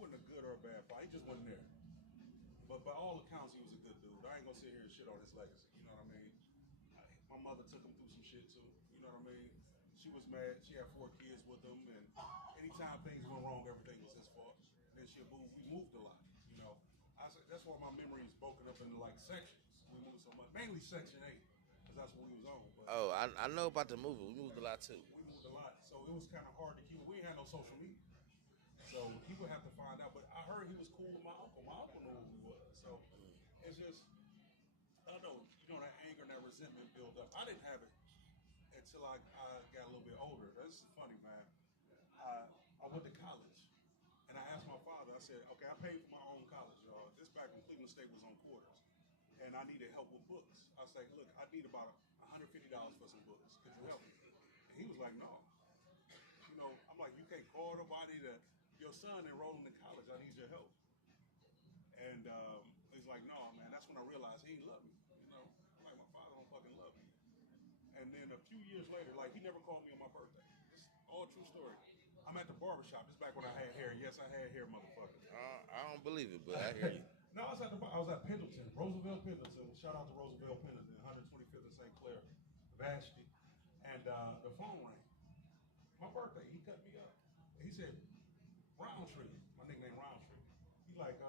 wasn't a good or a bad father. He just wasn't there. But by all accounts, he was a good dude. I ain't gonna sit here and shit on his legacy. You know what I mean? My mother took him through some shit too. You know what I mean? She was mad. She had 4 kids with him, and anytime things went wrong, everything was his fault. Then she moved. We moved a lot. You know, I said that's why my memory is broken up into like sections. We moved so much, mainly Section 8, because that's what we was on. But Oh, I know about the movie. We moved a lot too. we moved a lot, so it was kind of hard to keep. We ain't had no social media. So he would have to find out. But I heard he was cool with my uncle. My uncle knew who he was. So it's just, I don't know, that anger and that resentment built up. I didn't have it until I got a little bit older. This is funny, man. I went to college. And I asked my father, I said, okay, I paid for my own college, y'all. This back when Cleveland State was on quarters. And I needed help with books. I was like, look, I need about $150 for some books. Could you help me? And he was like, no. I'm like, you can't call nobody your son enrolled in college, I need your help. And he's like, no, man, that's when I realized he didn't love me. Like my father don't fucking love me. And then a few years later, like he never called me on my birthday. It's all true story. I'm at the barbershop. This is back when I had hair. Yes, I had hair, motherfucker. I don't believe it, but I hear you. No, I was at Pendleton, Roosevelt Pendleton. Shout out to Roosevelt Pendleton, 125th and St. Clair, Vashti. And the phone rang. My birthday, he cut me up. He said, Roundtree, my nickname Roundtree. He's like,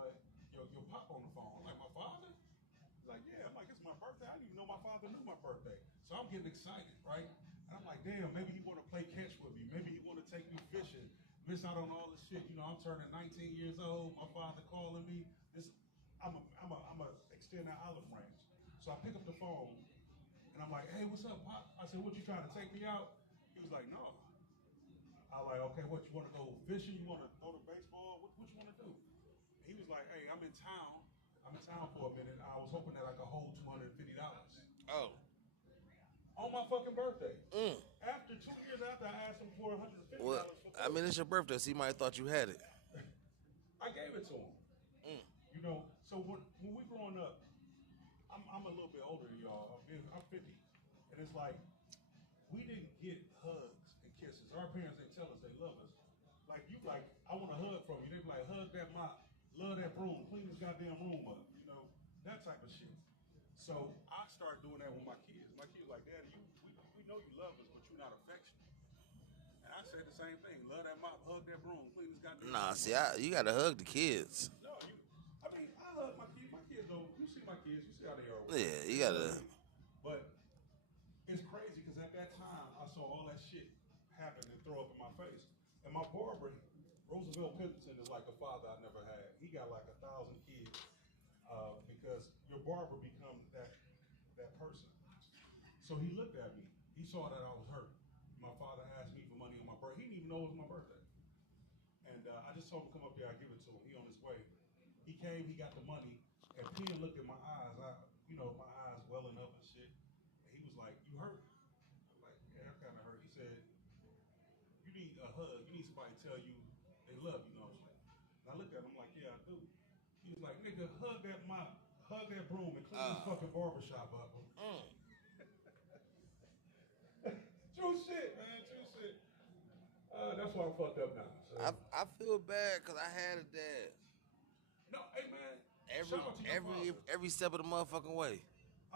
your pop on the phone. I'm like, my father? He's like, yeah. I'm like, it's my birthday. I didn't even know my father knew my birthday. So I'm getting excited, right? And I'm like, damn, maybe he want to play catch with me. Maybe he want to take me fishing. Miss out on all this shit. I'm turning 19 years old. My father calling me. I'm a extend that olive branch. So I pick up the phone, and I'm like, hey, what's up, Pop? I said, what, you trying to take me out? He was like, no. I was like, okay, what, you want to go fishing? You want to go to baseball? What you want to do? He was like, hey, I'm in town for a minute. I was hoping that I could hold $250. Oh. On my fucking birthday. After 2 years after I asked him for $150 Well, for I mean, it's your birthday, so he might have thought you had it. I gave it to him. So when we growing up, I'm a little bit older than y'all. I'm 50. And it's like, we didn't get hugs and kisses. Our parents, they tell us they love us. Like, I want a hug from you. They be like, hug that mop, love that broom, clean this goddamn room up, that type of shit. So I started doing that with my kids. My kids like, Daddy, we know you love us, but you're not affectionate. And I said the same thing. Love that mop, hug that broom, clean this goddamn Nah, room see, up. you gotta hug the kids. No, I love my kids. My kids don't. You see my kids. You see how they are. Yeah, you gotta. But it's crazy because at that time I saw all that shit happen and throw up in my face. And my barber, Roosevelt Pendleton, is like a father I never had. He got like 1,000 kids because your barber becomes that person. So he looked at me. He saw that I was hurt. My father asked me for money on my birthday. He didn't even know it was my birthday. And I just told him to come up there. I give it to him. He on his way. He came. He got the money. And P looked at my eyes. My eyes welling up and shit. And he was like, "You hurt?" I'm like, "Yeah, I'm kind of hurt." He said, "You need a hug. You need somebody to tell you they love you." And I looked at him like, "Yeah, I do." He was like, "Nigga, hug that mop, hug that broom, and clean this fucking barbershop up." True shit, man. True shit. That's why I'm fucked up now. So. I feel bad because I had a dad. No, hey man. Shout out to your father. Every step of the motherfucking way.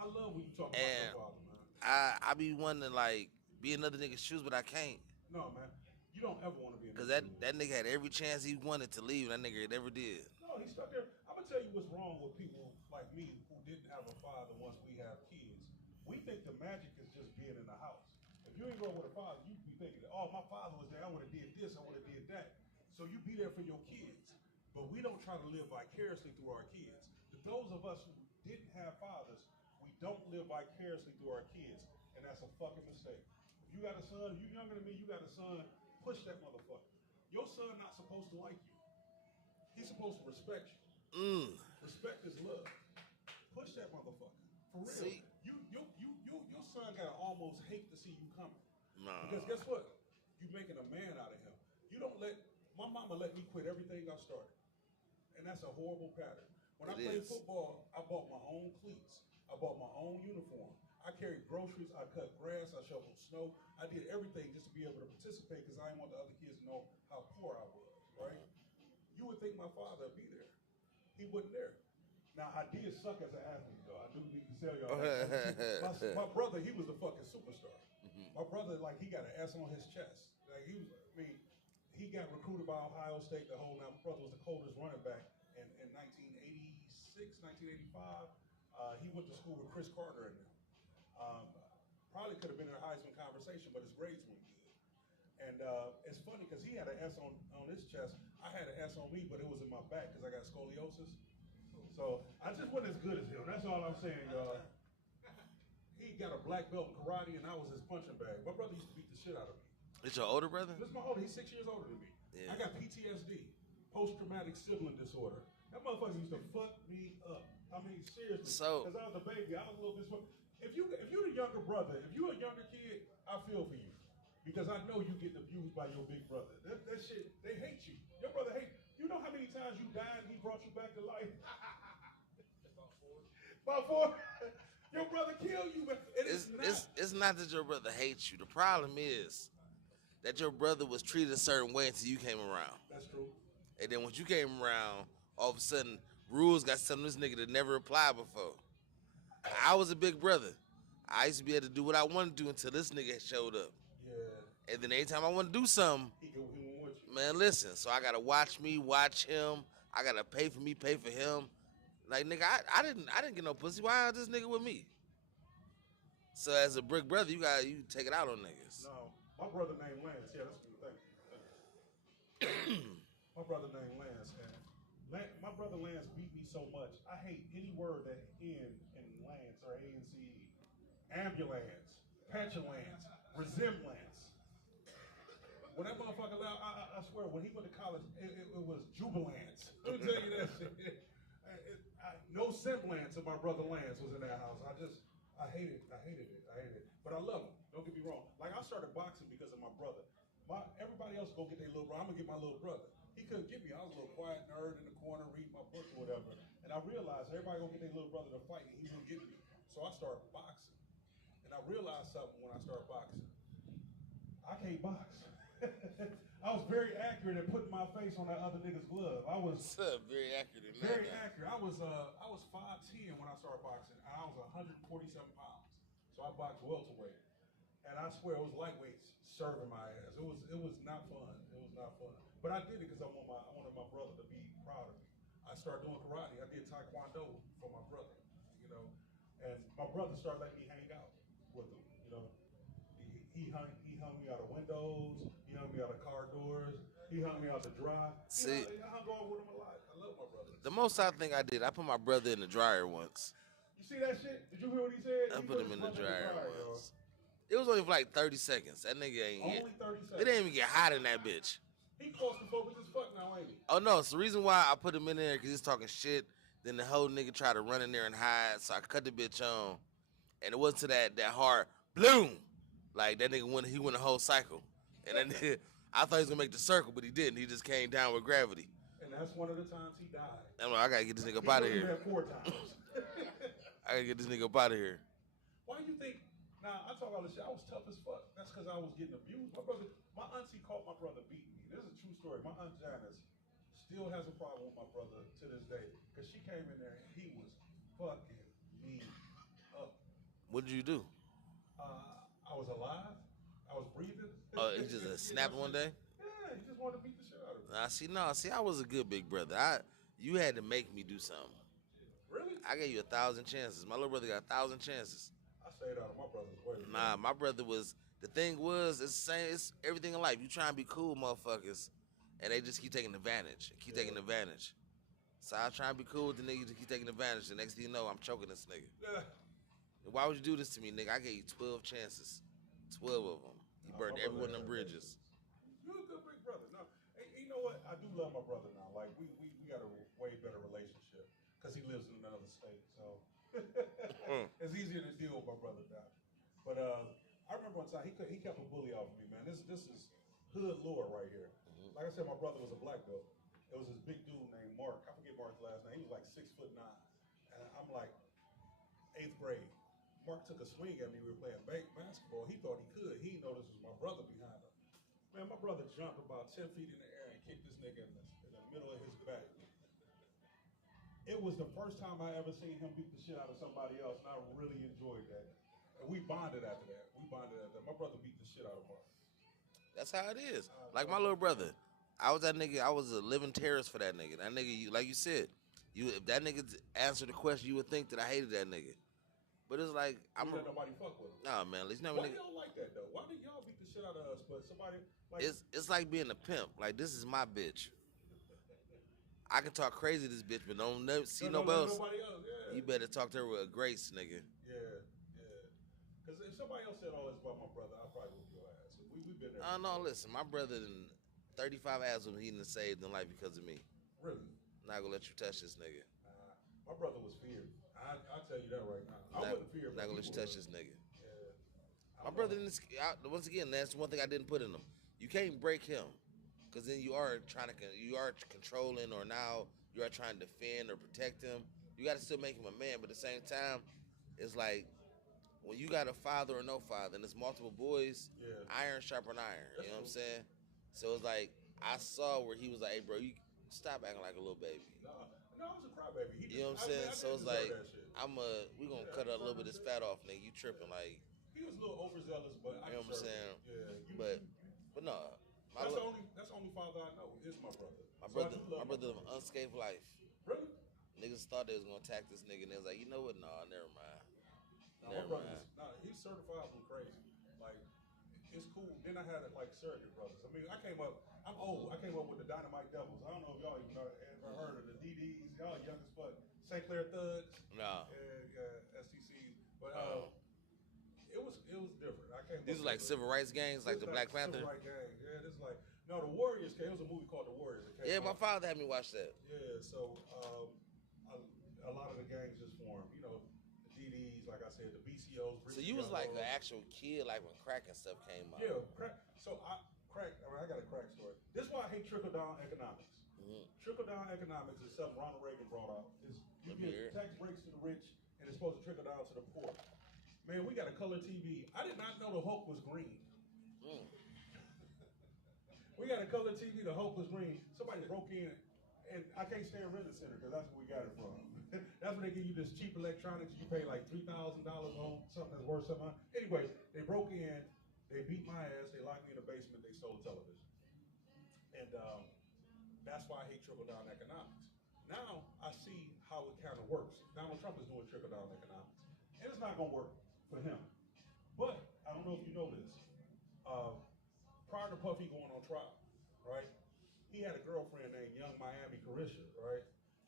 I love when you talk about your father, man. I be wanting to like be another nigga's shoes, but I can't. No, man. You don't ever want to be in Cause that nigga had every chance he wanted to leave, and that nigga never did. No, he stuck there. I'm gonna tell you what's wrong with people like me who didn't have a father once we have kids. We think the magic is just being in the house. If you ain't grow with a father, you be thinking, oh, my father was there, I would have did this, I would have did that. So you be there for your kids. But we don't try to live vicariously through our kids. But those of us who didn't have fathers, we don't live vicariously through our kids. And that's a fucking mistake. If you got a son, if you're younger than me, you got a son, push that motherfucker. Your son not supposed to like you. He's supposed to respect you. Respect is love. Push that motherfucker. For real. See? Your son gotta almost hate to see you coming. Nah. Because guess what? You making a man out of him. You don't my mama let me quit everything I started. And that's a horrible pattern. When I played football, I bought my own cleats. I bought my own uniform. I carried groceries, I cut grass, I shoveled snow. I did everything just to be able to participate because I didn't want the other kids to know how poor I was, right? You would think my father would be there. He wasn't there. Now, I did suck as an athlete, though. I do need to tell y'all that. My brother, he was the fucking superstar. My brother, like, he got an S on his chest. Like, he got recruited by Ohio State the whole night. My brother was the coldest running back in 1986, 1985. He went to school with Chris Carter in them. Probably could have been in a Heisman conversation, but his grades weren't good. And it's funny because he had an S on his chest. I had an S on me, but it was in my back because I got scoliosis. So I just wasn't as good as him. That's all I'm saying, y'all. He got a black belt in karate, and I was his punching bag. My brother used to beat the shit out of me. It's your older brother? This is my older. He's 6 years older than me. Yeah. I got PTSD, post-traumatic sibling disorder. That motherfucker used to fuck me up. I mean, seriously. Because I was a baby. I was a little bit. If you're the younger brother, if you're a younger kid, I feel for you. Because I know you getting abused by your big brother. That shit, they hate you. Your brother hate you. You know how many times you died and he brought you back to life? About four. Your brother killed you, but it's not that your brother hates you. The problem is that your brother was treated a certain way until you came around. That's true. And then once you came around, all of a sudden, rules got something this nigga that never applied before. I was a big brother. I used to be able to do what I wanted to do until this nigga showed up. Yeah. And then anytime I want to do something, man, listen. So I gotta watch me, watch him. I gotta pay for me, pay for him. Like, nigga, I didn't get no pussy. Why is this nigga with me? So as a brick brother, you take it out on niggas. No, my brother named Lance. Yeah, that's the thing. My brother named Lance, and my brother Lance beat me so much. I hate any word that end in Lance or A-N-C-E. Ambulance, petulance, resemblance. When that motherfucker left, I swear, when he went to college, it was jubilance. Let me tell you that shit. No semblance of my brother Lance was in that house. I hated it. But I love him. Don't get me wrong. Like, I started boxing because of my brother. Everybody else go get their little brother. I'm gonna get my little brother. He couldn't get me. I was a little quiet nerd in the corner reading my book or whatever. And I realized everybody gonna get their little brother to fight, and he wouldn't get me. So I started boxing. And I realized something when I started boxing. I can't box. I was very accurate at putting my face on that other nigga's glove. I was very accurate. Very accurate. I was 5'10" when I started boxing, and I was 147 pounds. So I boxed welterweight, and I swear it was lightweights serving my ass. It was not fun. It was not fun. But I did it because I wanted my brother to be proud of me. I started doing karate. I did taekwondo for my brother, you know, and my brother started letting me hang out with him, you know. He hung me out of windows. He hung me out of car doors. He hung me out to dry. See, I hung on with him a lot. I love my brother. The most I think I did, I put my brother in the dryer once. You see that shit? Did you hear what he said? I put him in the dryer once. It was only for like 30 seconds. That nigga ain't only 30 seconds. It didn't even get hot in that bitch. He claustrophobic as fuck now, ain't he? Oh no, it's the reason why I put him in there because he's talking shit. Then the whole nigga tried to run in there and hide, so I cut the bitch on, and it wasn't to that hard bloom. Like, that nigga went the whole cycle. And then nigga, I thought he was gonna make the circle, but he didn't. He just came down with gravity. And that's one of the times he died. I'm like, I gotta get this nigga up out of here. He had 4 times. I gotta get this nigga up out of here. Why do you think? Now, I talk all this shit. I was tough as fuck. That's because I was getting abused. My auntie caught my brother beating me. This is a true story. My aunt Janice still has a problem with my brother to this day. Because she came in there and he was fucking me up. What did you do? I was alive. I was breathing. Oh, he just snapped one day? Yeah, he just wanted to beat the shit out of me. See, I was a good big brother. You had to make me do something. Really? I gave you 1,000 chances. My little brother got 1,000 chances. I stayed out of my brother's way. Nah, my brother was. The thing was, it's the same. It's everything in life. You try and be cool, motherfuckers, and they just keep taking advantage. Taking advantage. So I try and be cool with the nigga to keep taking advantage. The next thing you know, I'm choking this nigga. Yeah. Why would you do this to me, nigga? I gave you 12 chances. 12 of them. You burned every one of them bridges. You're a good big brother. No, hey, you know what? I do love my brother now. Like, we got a way better relationship because he lives in another state. So it's easier to deal with my brother now. But I remember one time he kept a bully off of me, man. This is hood lore right here. Mm-hmm. Like I said, my brother was a black belt. It was this big dude named Mark. I forget Mark's last name. He was like 6'9", and I'm like 8th grade. Mark took a swing at me. We were playing basketball. He thought he could. He didn't know this was my brother behind him. Man, my brother jumped about 10 feet in the air and kicked this nigga in the middle of his back. It was the first time I ever seen him beat the shit out of somebody else, and I really enjoyed that. And we bonded after that. My brother beat the shit out of Mark. That's how it is. Like my little brother, I was that nigga. I was a living terrorist for that nigga. That nigga, like you said, if that nigga answered the question, you would think that I hated that nigga. But it's like I'm not nobody fuck with him. Nah, man. At least never. Why y'all like that though? Why did y'all beat the shit out of us? But somebody like it's like being a pimp. Like this is my bitch. I can talk crazy to this bitch, but don't never see nobody else. Yeah. You better talk to her with a grace, nigga. Yeah. Because if somebody else said all this about my brother, I probably whoop your ass. We've been there. No, listen. My brother done 35 ass when he done saved in life because of me. Really? I'm not gonna let you touch this nigga. My brother was feared. I'll tell you that right now. I wouldn't fear. Not gonna let you touch this nigga. Yeah. My brother didn't. Once again, that's one thing I didn't put in him. You can't break him, because then you are controlling, or now you are trying to defend or protect him. You got to still make him a man, but at the same time, it's like when you got a father or no father, and it's multiple boys, iron sharpen iron. You know what I'm saying? So it's like I saw where he was like, "Hey, bro, you stop acting like a little baby." No, I was a crybaby. You know what I'm saying? So it's like we gonna cut a little bit of this fat off, nigga. You tripping like? He was a little overzealous, but you know what I'm saying? Yeah. But no. That's the only father I know is my brother. My brother lived an unscathed life. Really? Niggas thought they was gonna attack this nigga, and they was like, you know what? Nah, never mind. My brother, he's certifiably crazy. Like, it's cool. Then I had like surrogate brothers. I mean, I'm old. I came up with the Dynamite Devils. I don't know if y'all even ever heard of the DDs. Y'all young as fuck. St. Clair Thugs. No. STCs. But it was different. These are like civil rights gangs, like the Black Panther. Civil rights gangs. Yeah, this is like the Warriors came. It was a movie called The Warriors. Yeah, my father had me watch that. Yeah, so a lot of the gangs just formed. You know, the DDs, like I said, the BCOs. So you was like an actual kid, like when crack and stuff came out. Yeah, crack. So I got a crack story. This is why I hate trickle down economics. Mm-hmm. Trickle down economics is something Ronald Reagan brought out. You give tax breaks to the rich, and it's supposed to trickle down to the poor. Man, we got a color TV. I did not know the Hulk was green. We got a color TV. The Hulk was green. Somebody broke in, and I can't stand Rent Center because that's where we got it from. That's when they give you this cheap electronics. You pay like $3,000 on something that's worth something. Anyway, they broke in. They beat my ass. They locked me in the basement. They stole the television. And that's why I hate trickle-down economics. Now I see how it kind of works. Donald Trump is doing trickle-down economics. And it's not going to work for him. But I don't know if you know this. Prior to Puffy going on trial, right? He had a girlfriend named Young Miami Carisha, right?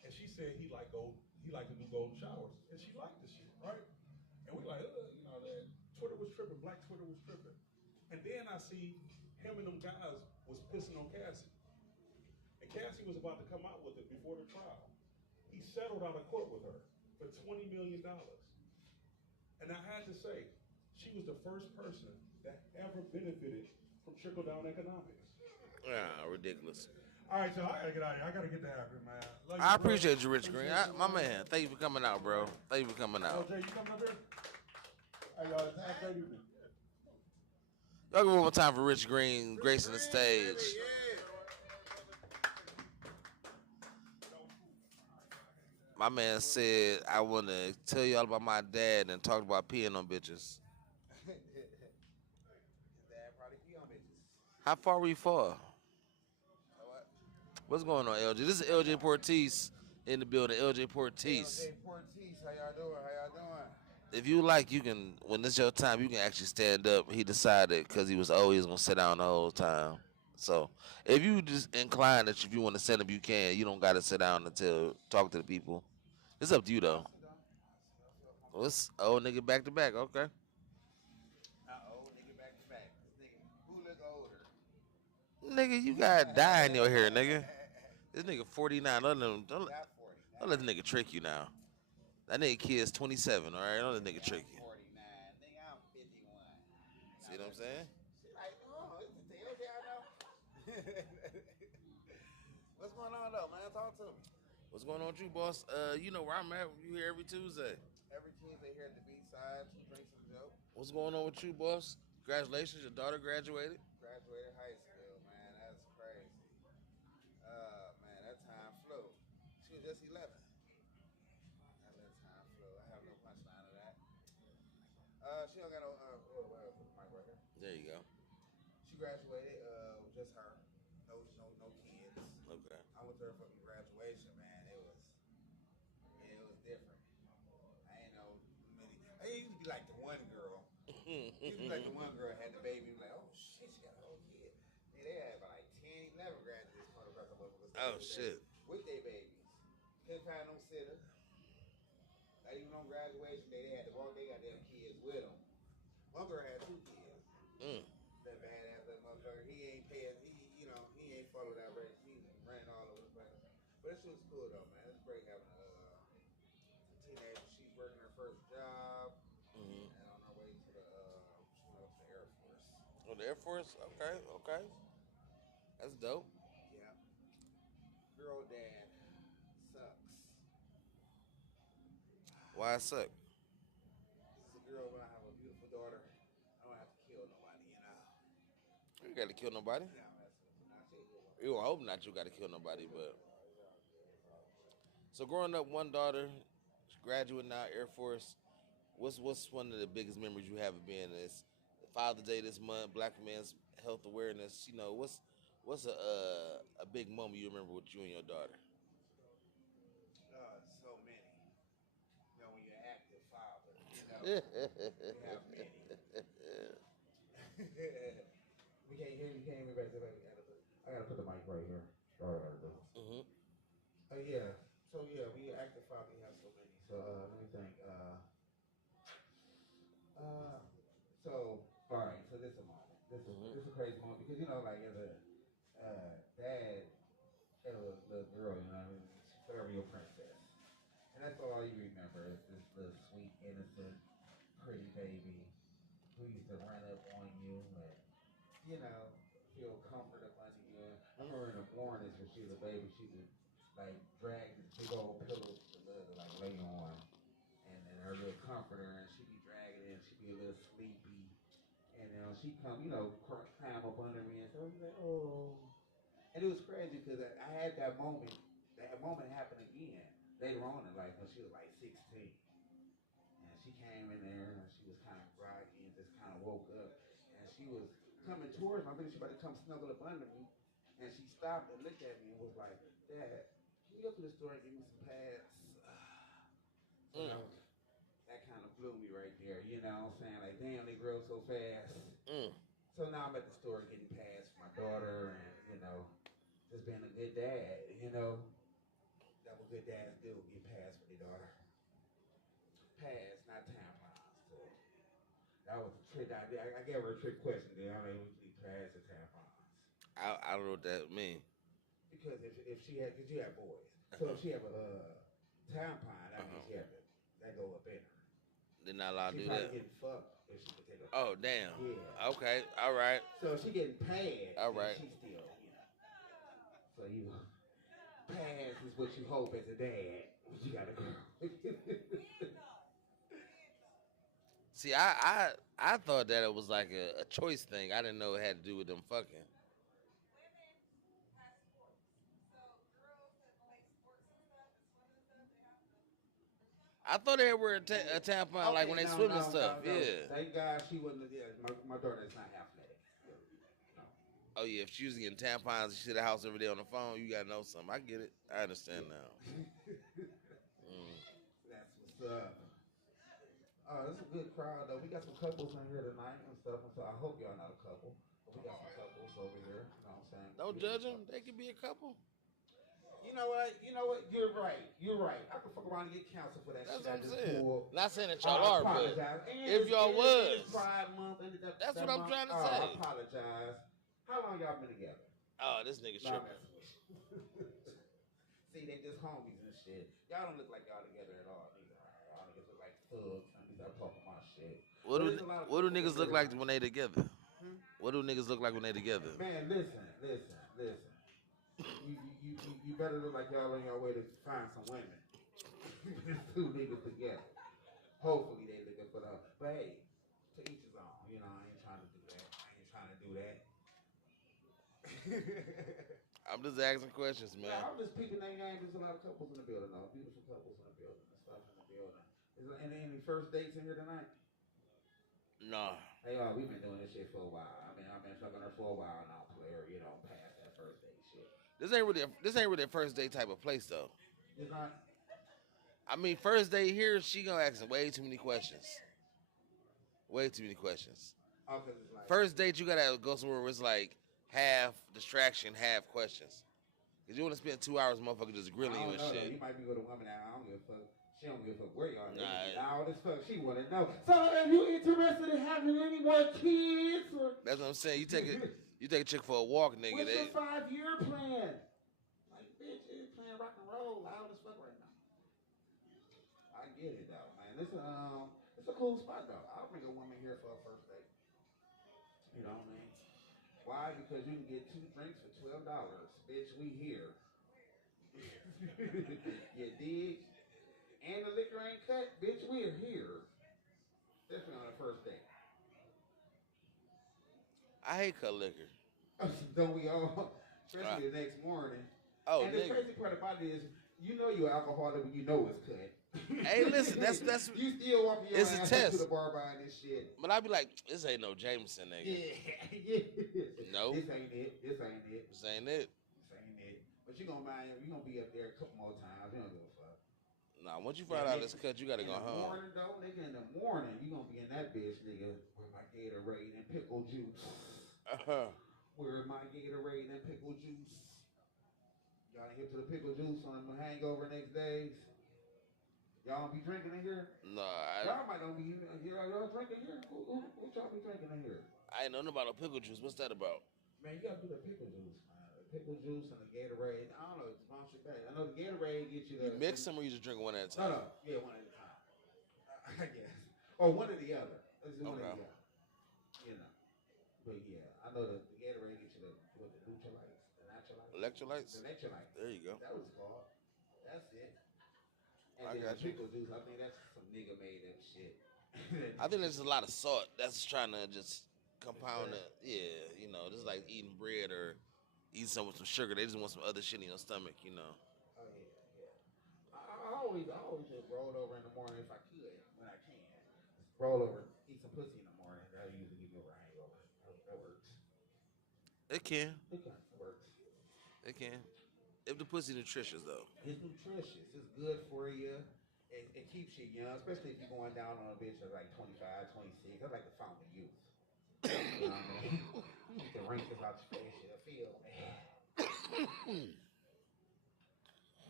And she said he liked to do golden showers. And she liked the shit, right? And we like, that Twitter was tripping, Black Twitter was tripping. And then I see him and them guys was pissing on Cassie. And Cassie was about to come out with it before the trial. He settled out of court with her for $20 million. And I had to say, she was the first person that ever benefited from trickle-down economics. Yeah, ridiculous. All right, so I gotta get out of here. I gotta get to Africa, man. I appreciate you, Rich Green. My man, thank you for coming out, bro. Thank you for coming out. Jay, you coming up here? Hey, y'all, have a great evening. Y'all give one more time for Rich Green gracing the stage. My man said, I want to tell you all about my dad and talk about peeing on bitches. How far we for? What's going on, LJ? This is LJ Portis in the building. LJ Portis. LJ Portis, how y'all doing? If you like, you can, when it's your time, you can actually stand up. He decided because he was always going to sit down the whole time. So if you just inclined that if you want to stand up, you can. You don't got to sit down until talk to the people. It's up to you, though. What's old nigga back to back? Okay. Old nigga back to back. This nigga, who look older? Nigga, you got to die in your hair, nigga. This nigga 49. Don't let the nigga trick you now. That nigga kid's 27, all right? Don't let the nigga trick you. 49. Nigga, I'm 51. See what I'm saying? Like, it's the LJ I know. What's going on, though, man? Talk to me. What's going on with you, boss? You know where I'm at. You here every Tuesday. Every Tuesday here at the B-side. Two drinks and a joke. What's going on with you, boss? Congratulations. Your daughter graduated. Graduated high school, man. That's crazy. Man, that time flew. it's 11. I let time flow. I have no punchline of that. She don't got no. Put the mic right here. There you go. She graduated. Just her. No kids. Okay. I went to her fucking graduation, man. It was different. I ain't know many. I used to be like the one girl. Used to be like the one girl had the baby. Like, oh shit, she got a whole kid. Yeah, they had about like 10, 11 graduates coming across the motherfuckers. Oh shit. With their babies. Couldn't find no sitter. Not even on graduation day, they had to walk their goddamn kids with them. One girl had 2 kids. That badass that motherfucker. He ain't paying. He ain't followed that race. He ran all over the place. But this shit was cool though, man. It's great having a teenager. She's working her first job, and on her way to she went up to the Air Force. Oh, the Air Force. Okay. That's dope. Yeah. Girl dad sucks. Why it suck? This is a girl when I have a beautiful daughter. I don't have to kill nobody, you know. You got to kill nobody. Yeah, I'm asking. Not you. You I hope not. You got to kill nobody, but. So growing up, one daughter, graduate now, Air Force. What's one of the biggest memories you have of being this Father's Day this month, Black Men's Health Awareness? You know, what's a big moment you remember with you and your daughter? So many. You know, when you're an active father, you have many. We can't hear me. I gotta put the mic right here. Oh yeah. So yeah, we active father. We have so many. So let me think. So all right. So this is a moment. This is a crazy moment because like as a dad, as a little girl, she's forever your princess, and that's all you remember is this little sweet, innocent, pretty baby who used to run up on you and feel comfort up under you. I remember in the mornings when she was a baby, she would like drag this big old pillow to like lay on, and her little comforter, and she'd be dragging it, and she'd be a little sleepy, and she'd come, climb up under me, and so I'd be like, oh, and it was crazy because I had that moment. That moment happened again later on in life when she was like 16, and she came in there and she was kind of groggy and just kind of woke up, and she was coming towards me. I think she about to come snuggle up under me, and she stopped and looked at me and was like, Dad, can you go to the store and give me some pads? So that kind of blew me right there, you know what I'm saying? Like, damn, they grow so fast. So now I'm at the store getting pads for my daughter and, just being a good dad, That's what good dads do, get pads for their daughter. Pads, not tampons. So that was a trick idea. I gave her a trick question there. I mean, we need pads or tampons. I don't know what that means. Because if she had, because you have boys, so if she have a tampon, that means she have to, that go up in her. They're not allowed to do that. She's getting fucked if she could take a. Oh damn. Yeah. Okay. All right. So if she getting pads, all right. She's still, So pads is what you hope as a dad. You gotta go. See, I thought that it was like a choice thing. I didn't know it had to do with them fucking. I thought they were a tampon like when they swim and stuff. No. Yeah. Thank God she wasn't. Yeah, my daughter is not athletic. No. Oh yeah, if she was getting tampons, she at the house every day on the phone. You gotta know something. I get it. I understand now. That's what's up. Oh, this is a good crowd though. We got some couples in here tonight and stuff, and so I hope y'all not a couple. But we got some couples over here. You know what I'm saying? Don't judge them. They could be a couple. You know what? You're right. I could fuck around and get canceled for that That's shit. what I'm saying. Cool. Not saying that y'all are, but if y'all was. Pride month, that's what I'm trying to say. I apologize. How long y'all been together? Oh, this nigga tripping. See, they just homies and shit. Y'all don't look like y'all together at all. Y'all niggas look like thugs. I need to talk my shit. What do niggas look like when they together? What do niggas look like when they together? Man, listen. You better look like y'all on your way to find some women. Two niggas together. Hopefully they looking for the. But hey, to each his own. I ain't trying to do that. I'm just asking questions, man. Yeah, I'm just peeping that game. There's a lot of couples in the building, though. Beautiful couples in the building and stuff in the building. Is there any first dates in here tonight? No. Hey, we've been doing this shit for a while. I mean, I've been fucking her for a while now, player. You know, past that first date shit. This ain't really a first date type of place though. It's not. I mean, first date here, she gonna ask way too many questions. Way too many questions. Oh, cause it's like First date, you gotta go somewhere where it's like half distraction, half questions. Cause you wanna spend 2 hours, motherfucker, just grilling you and know, shit. though. You might be with a woman that I don't give a fuck. She don't give a fuck where y'all Nah. loud as fuck. She wanna know. So, are you interested in having any more kids? Or That's what I'm saying. You take a chick for a walk, nigga. what's your 5-year plan? Like, bitch, it's playing rock and roll loud as fuck right now. I get it though, man. It's a cool spot though. I'll bring a woman here for a first date. You know what I mean? Why? Because you can get 2 drinks for $12. Bitch, we here. You dig? And the liquor ain't cut, bitch, we're here. Definitely on the first date. I hate cut liquor. Don't we all? Especially the next morning. Oh, and the nigga. crazy part about it is, you know you're alcoholic when you know it's cut. Hey, listen, that's you still walking your it's a ass test. up to the bar buying this shit. But I be like, this ain't no Jameson, nigga. Yeah. No. This ain't it. This ain't it. This ain't it. But you gonna be up there a couple more times. You don't give a fuck. Nah, once you find out it's cut, you gotta go home. In the morning, though, nigga, in the morning, you gonna be in that bitch, nigga, with my Gatorade and pickle juice. Where my Gatorade and pickle juice. Y'all hip to the pickle juice on the hangover next days? Y'all don't be drinking in here? No, y'all might not be. Y'all drinking here? What y'all be drinking in here? I ain't know nothing about no pickle juice. What's that about? Man, you gotta do the pickle juice, man. The pickle juice and the Gatorade. I don't know. It's bounce your back. I know the Gatorade gets you the. You mix them or you just drink one at a time? No. Yeah, one at a time. I guess. Or one or the other. Let's do one or the other. You know. But yeah, I know the Gatorade gets you the neutralites, the electrolytes. The electrolytes. There you go. That was called. That's it. And I then got you. pickle juice. I think that's some nigga made up shit. I think there's a lot of salt that's trying to just compound it. Yeah, you know, just like eating bread or eating something with some sugar. They just want some other shit in your stomach, you know. Oh yeah. I always just roll over in the morning if I could, when I can. Roll over, eat some pussy in the morning. That usually give me a hangover. That works. It can. It kind of works. It can. If the pussy nutritious though. It's nutritious. It's good for you. It keeps you young, especially if you're going down on a bitch that's like 25, 26. That's like the fountain of youth. You know what I mean? You can wrinkles out your face. You feel, man.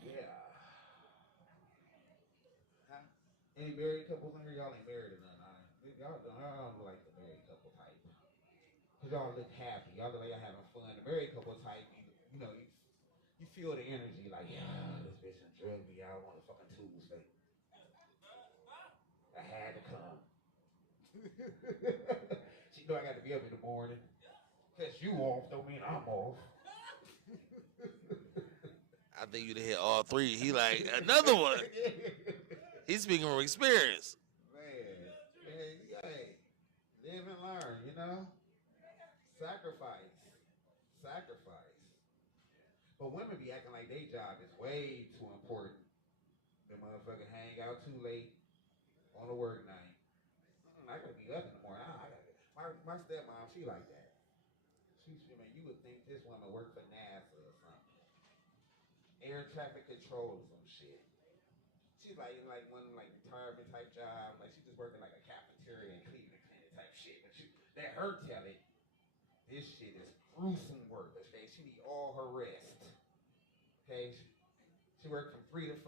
Yeah. Huh? Any married couples in here? Y'all ain't married or nothing. Y'all don't like the married couple type. Because y'all look happy. Y'all look like y'all having fun. The married couple type, you know, you feel the energy like, yeah, this bitch done drugged me out on a fucking Tuesday. I had to come. She know I got to be up in the morning. Cause you off don't mean I'm off. I think you'd hit all three. He like, another one. He's speaking from experience. Man, hey, live and learn, you know? Sacrifice. But women be acting like their job is way too important. They motherfucker hang out too late on a work night. I gotta be up in the morning. My stepmom, she like that. Man, you would think this woman worked for NASA or something. Air traffic control or some shit. She's like one like retirement type job. Like she's just working like a cafeteria and cleaning type shit. But let her tell it. This shit is gruesome work. Okay, she need all her rest. Okay, she worked from 3 to 8.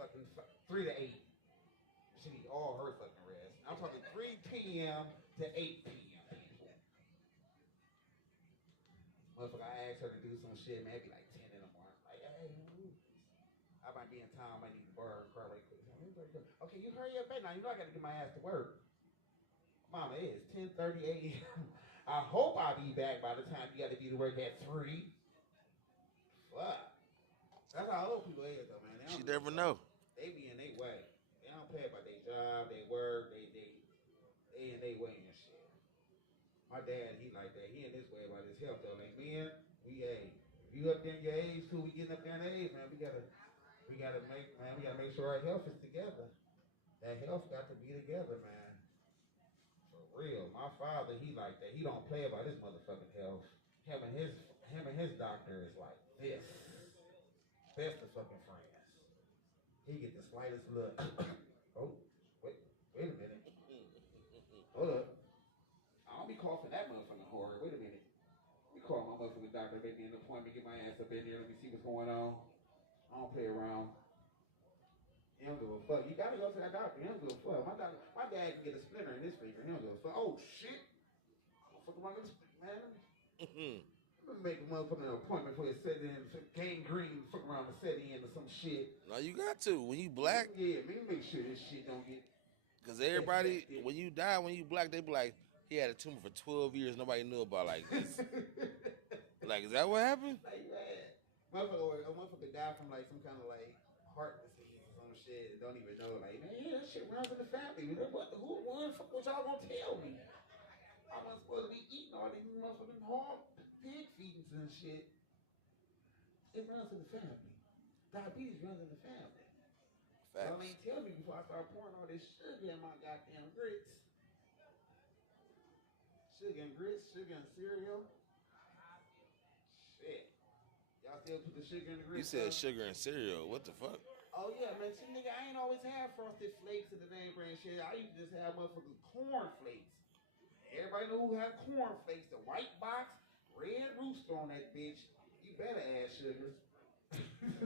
She need all her fucking rest. I'm talking 3 p.m. to 8 p.m. people. Motherfucker, I asked her to do some shit, man. It'd be like 10 in the morning. Like, hey, I might be in town. I might need to borrow a car right quick. Okay, you hurry up, man. Now you know I got to get my ass to work. Mama, it is 10:30 a.m. I hope I'll be back by the time you got to be to work at 3. Fuck. That's how old people is, though, man. She never know. They be in their way. They don't pay about their job, they work, they in their way and shit. My dad, he like that. He in his way about his health, though. Like, men, we You up there in your age too, we getting up there in age, man. We gotta make sure our health is together. That health got to be together, man. For real. My father, he like that. He don't play about his motherfucking health. Him and his doctor is like this. Best of fucking friends. He get the slightest look. Oh, wait a minute. Hold up. I don't be coughing that motherfucking hard. Wait a minute. Let me call my motherfucking doctor, make me an appointment, get my ass up in there, let me see what's going on. I don't play around. He don't give a fuck. You gotta go to that doctor. He don't give a fuck. My dad can get a splinter in his finger. He don't give a fuck. Oh shit. I'm gonna fuck around with this man. Let me make a motherfucking appointment for you set in, gangrene, fuck around and set in or some shit. No, you got to. When you black. Yeah, man, make sure this shit don't get. Because everybody, when you die, when you black, they be like, he had a tumor for 12 years. Nobody knew about like this. Like, is that what happened? Like, man. A motherfucker died from like some kind of like heart disease or some shit and don't even know. Like, man, yeah, that shit runs in the family. What the fuck was y'all gonna tell me? I wasn't supposed to be eating all these motherfucking hard pig feedings and shit. It runs in the family. Diabetes runs in the family. Facts. Y'all ain't tell me before I start pouring all this sugar in my goddamn grits. Sugar and grits, sugar and cereal. Shit. Y'all still put the sugar in the grits? You said sugar and cereal. What the fuck? Oh yeah, man. See, nigga, I ain't always had frosted flakes in the name brand shit. I used to just have motherfucking corn flakes. Everybody know who have corn flakes. The white box, red rooster on that bitch. You better add sugar.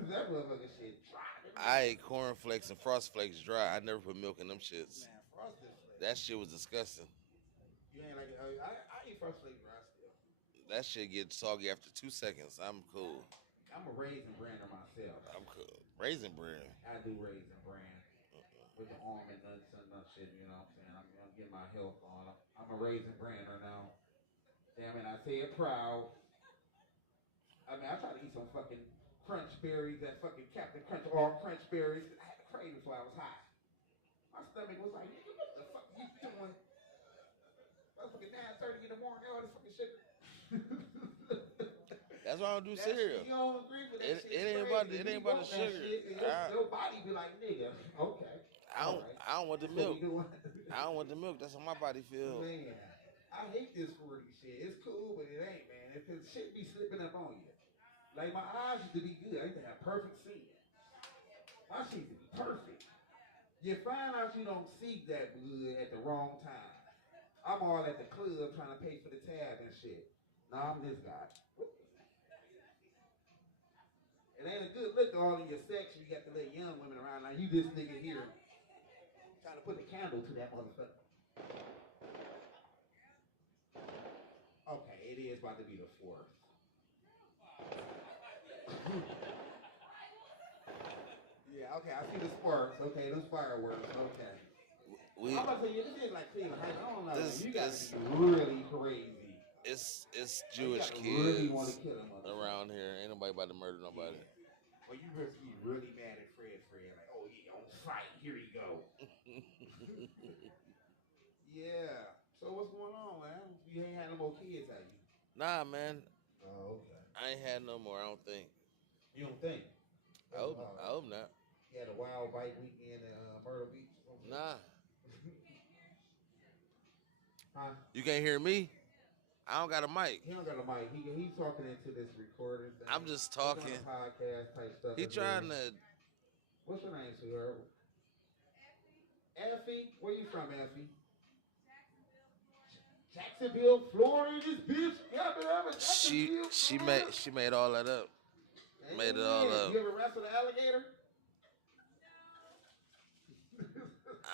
That motherfucking shit dry. I ate corn flakes and frost flakes dry. I never put milk in them shits. Man, frosted flakes. That shit was disgusting. You ain't like I eat frosted flakes dry still. That shit gets soggy after 2 seconds. I'm cool. I'm a raisin brander myself. I'm cool. Raisin bran. I do raisin bran with the almond nuts and that shit. You know what I'm saying? I'm getting my health on. I'm a raisin brander now. Damn it, I say it proud. I mean, I try to eat some fucking crunch berries, that fucking Captain Crunch all crunch berries. I had to crave before I was high. My stomach was like, nigga, what the fuck you doing? Motherfucking 9:30 in the morning, all this fucking shit. That's why I don't do cereal. You don't agree with that shit. It ain't about the sugar. Your body be like, nigga, okay. I don't want the milk. I don't want the milk. That's how my body feels. Man, I hate this fruity shit. It's cool, but it ain't, man. Because shit be slipping up on you. Like, my eyes used to be good. I used to have perfect seeing. My shit used to be perfect. You find out you don't see that good at the wrong time. I'm all at the club trying to pay for the tab and shit. Nah, I'm this guy. It ain't a good look to all in your section. You got the little young women around. Now you this nigga here trying to put the candle to that motherfucker. Okay, it is about to be the 4th. Yeah, okay, I see the sparks. Okay, those fireworks. Okay. I'm about to say, this is like Cleveland Heights. I don't know. You guys be really crazy. It's Jewish kids really want to kill them around here. Ain't nobody about to murder nobody. Yeah. Well, you must be really mad at Fred. Like, oh yeah, on site. Here you go. Yeah. So what's going on, man? You ain't had no more kids, have you? Nah, man. Oh, okay. I ain't had no more. I don't think. You don't think? I hope not. You had a wild bike weekend at Myrtle Beach? Nah. Huh? You can't hear me? I don't got a mic. He don't got a mic. He's talking into this recording thing. I'm just talking. Podcast type stuff. He trying to. What's your name, sweetheart? Effie? Where you from, Effie? Jacksonville, Florida. This bitch. She made all that up. Made it all up. You ever wrestled an alligator?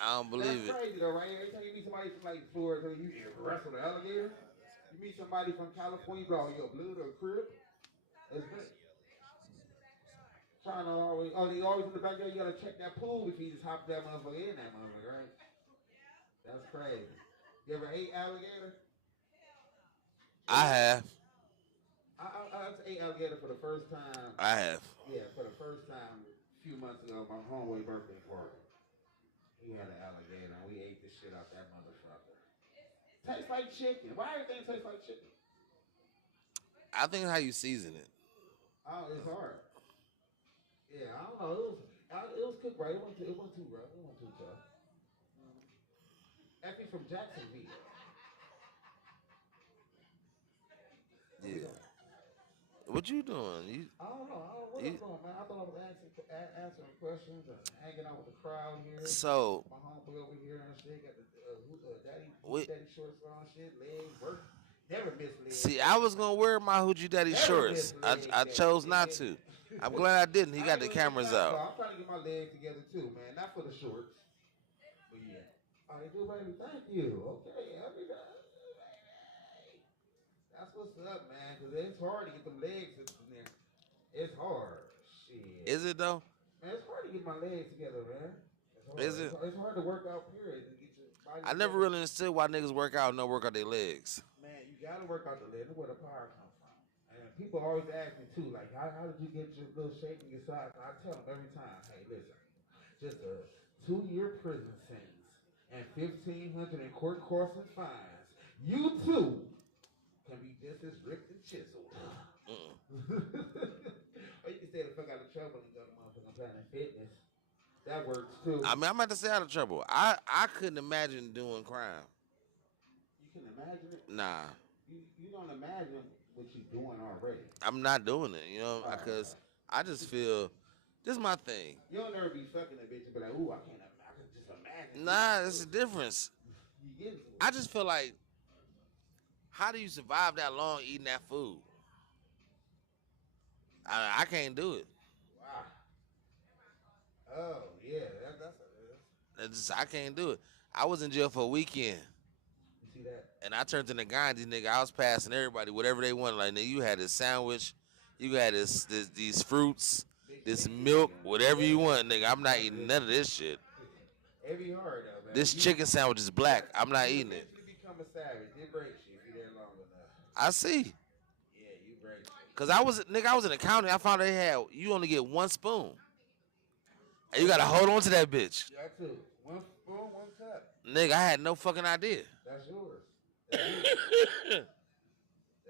I don't believe That's crazy though, right? Every time you meet somebody from like Florida, you ever wrestled an alligator? You meet somebody from California, you your blood or crib. That's good. Trying to always, they always in the backyard. You gotta check that pool before you just hop that motherfucker in that motherfucker, right? That's crazy. You ever ate alligator? I have. I ate alligator for the first time. I have. Yeah, for the first time a few months ago, my homeboy birthday party. He had an alligator, and we ate the shit out that motherfucker. Tastes like chicken. Why everything tastes like chicken? I think how you season it. Oh, it's hard. Yeah, I don't know. It was cooked right. It wasn't too rough. It wasn't too tough. Actually, from Jacksonville. What we Yeah. doing? What you doing? I don't know. I don't know what You I'm doing, man. I thought I was answering questions and hanging out with the crowd here. so My homeboy over here and shit got the we daddy shorts on, shit, legs work. Never miss leg see. I day. was gonna wear my hoochie daddy Never miss shorts. leg I day. chose You not hear me? to. I'm glad I didn't. He I got ain't the gonna get cameras tired though. out. I'm trying to get my legs together too, man. Not for the shorts, but yeah. Oh, you do, baby. Thank you. Okay, everybody. That's what's up, man. Cause it's hard to get them legs in there. It's hard. Shit. Is it though? Man, it's hard to get my legs together, man. It's hard. Is it? It's hard to work out, period, to get your body I never together. really understood why niggas work out and don't work out their legs. Man, you gotta work out the legs. That's where the power comes from. And people always ask me too, like, how did you get your little shape in your size? And I tell them every time, hey, listen, just a 2-year prison sentence and 1,500 in court costs and fines. You too can be just as ripped and chiseled. Or you can stay the fuck out of trouble and go to motherfucking Planet Fitness. That works too. I mean, I'm about to stay out of trouble. I couldn't imagine doing crime. You can imagine it. Nah, You don't imagine what you're doing already. I'm not doing it. You know, Right, because right. I just feel this is my thing. You don't never be fucking a bitch and be like, ooh, I can just imagine. Nah, it's a difference. You get into it. I just feel like, how do you survive that long eating that food? I can't do it. Wow. Oh, yeah. I can't do it. I was in jail for a weekend, You see that? and I turned into Gandhi, nigga. I was passing everybody whatever they wanted. Like, nigga, you had this sandwich, you had these fruits, this milk, whatever you want, nigga. I'm not eating none of this shit. It be hard, though, man. This chicken sandwich is black. I'm not eating it. You become a savage. It breaks you if you're there long enough. I see. Yeah, you break you. Cause I was in accounting. I found they had you only get one spoon, and you gotta hold on to that bitch. Yeah, too. One spoon, one cup. Nigga, I had no fucking idea. That's yours. That's you.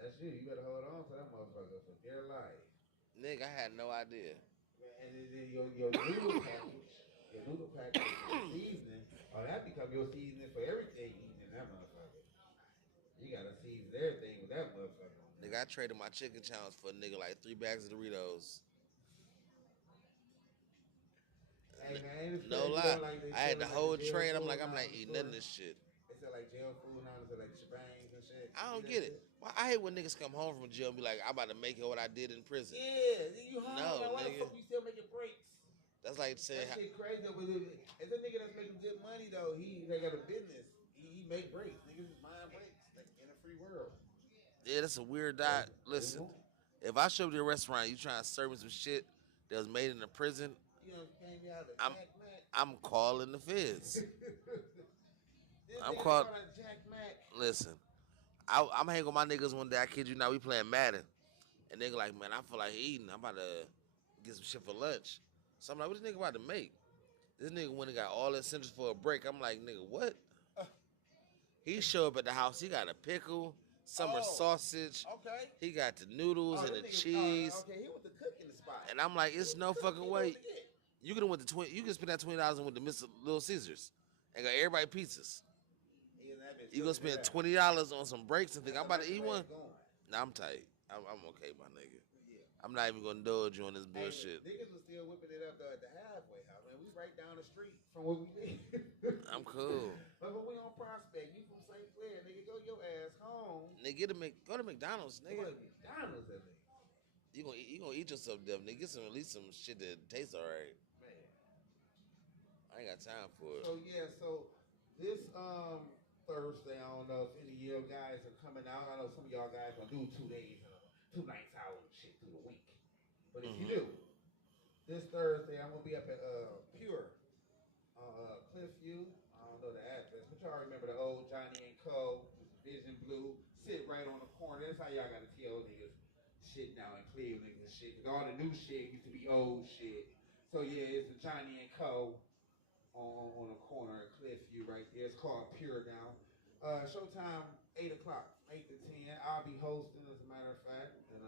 That's you. You better hold on to that motherfucker for dear life. Nigga, I had no idea. And then your noodle package, your seasoning, that become your seasoning for everything eating in that motherfucker. You gotta season everything with that motherfucker. Nigga, I traded my chicken challenge for a nigga like 3 bags of Doritos. Hey man, it's No crazy, lie. like they I had the sell, whole the jail tray, and I'm food like, I'm now not in the eating none of stores. this shit. They sell like jail food now, they sell like shebangs and shit. I don't See get that it. shit? Why I hate when niggas come home from jail and be like, I'm about to make it what I did in prison. Yeah, you home, No, man. Why the nigga. fuck you still making breaks? That's like saying, That shit crazy though, but it's a nigga that's making good money though. They got a business. He make breaks. Niggas is buying breaks like, in a free world. yeah, that's a weird diet. Listen, if I show up to a restaurant, you trying to serve me some shit that was made in a prison, You know, came out of I'm- Jack Mac. I'm calling the feds. This I'm nigga called- called a Jack Mac. Listen, I'm hanging with my niggas one day. I kid you not, we playing Madden, and nigga like, man, I feel like eating. I'm about to get some shit for lunch. So I'm like, what this nigga about to make? This nigga went and got all the essentials for a break. I'm like, nigga, what? He show up at the house. He got a pickle, summer sausage. Okay. He got the noodles and the this nigga- cheese. okay, he was the cook in the spot. And I'm like, it's no fucking He way. was the kid. You could have went to you can spend that $20 and went to Mr. Little Caesars and got everybody pizzas. He in that bitch You gonna cooking spend it out. $20 on some breaks and think I'm about to eat one? Going. Nah, I'm tight. I'm okay, my nigga. Yeah. I'm not even gonna indulge you on this Hey, bullshit. niggas was still whipping it up though at the halfway house, man. We right down the street from where we live. I'm cool. But when we on Prospect, you from St. Clair, nigga, go your ass home. Nigga, go to McDonald's, Go nigga. to McDonald's at least. You gonna eat yourself, Dev. Nigga, get some at least some shit that tastes alright. Man. I ain't got time for it. So yeah, so this Thursday, I don't know if any of you guys are coming out. I know some of y'all guys gonna do 2 days, 2 nights out and shit through the week. But if you do, this Thursday I'm gonna be up at Pure, Cliffview. I don't know the address, but y'all remember the old Johnny and Co. Vision Blue, sit right on the corner. That's how y'all gotta tell niggas shit now in Cleveland and shit. Cause all the new shit used to be old shit. So yeah, it's the Johnny and Co. On the corner at Cliffview right there. It's called Pure now. Showtime 8 o'clock, 8 to 10. I'll be hosting, as a matter of fact. And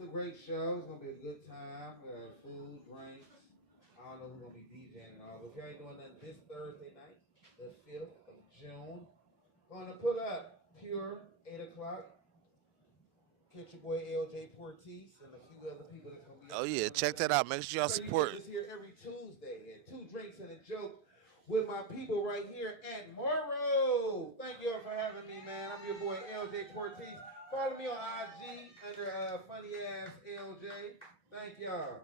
It's a great show. It's gonna be a good time. Food, drinks. I don't know who's gonna be DJing and all. But if y'all ain't doing nothing this Thursday night, the 5th of June, gonna put up Pure 8 o'clock. Catch your boy LJ Portis and a few other people that's gonna be. Oh yeah, check that out. Make sure y'all support. Is here every Tuesday at 2 Drinks and a Joke with my people right here at Morrow. Thank y'all for having me, man. I'm your boy LJ Portis. Follow me on IG under funny ass LJ. Thank y'all.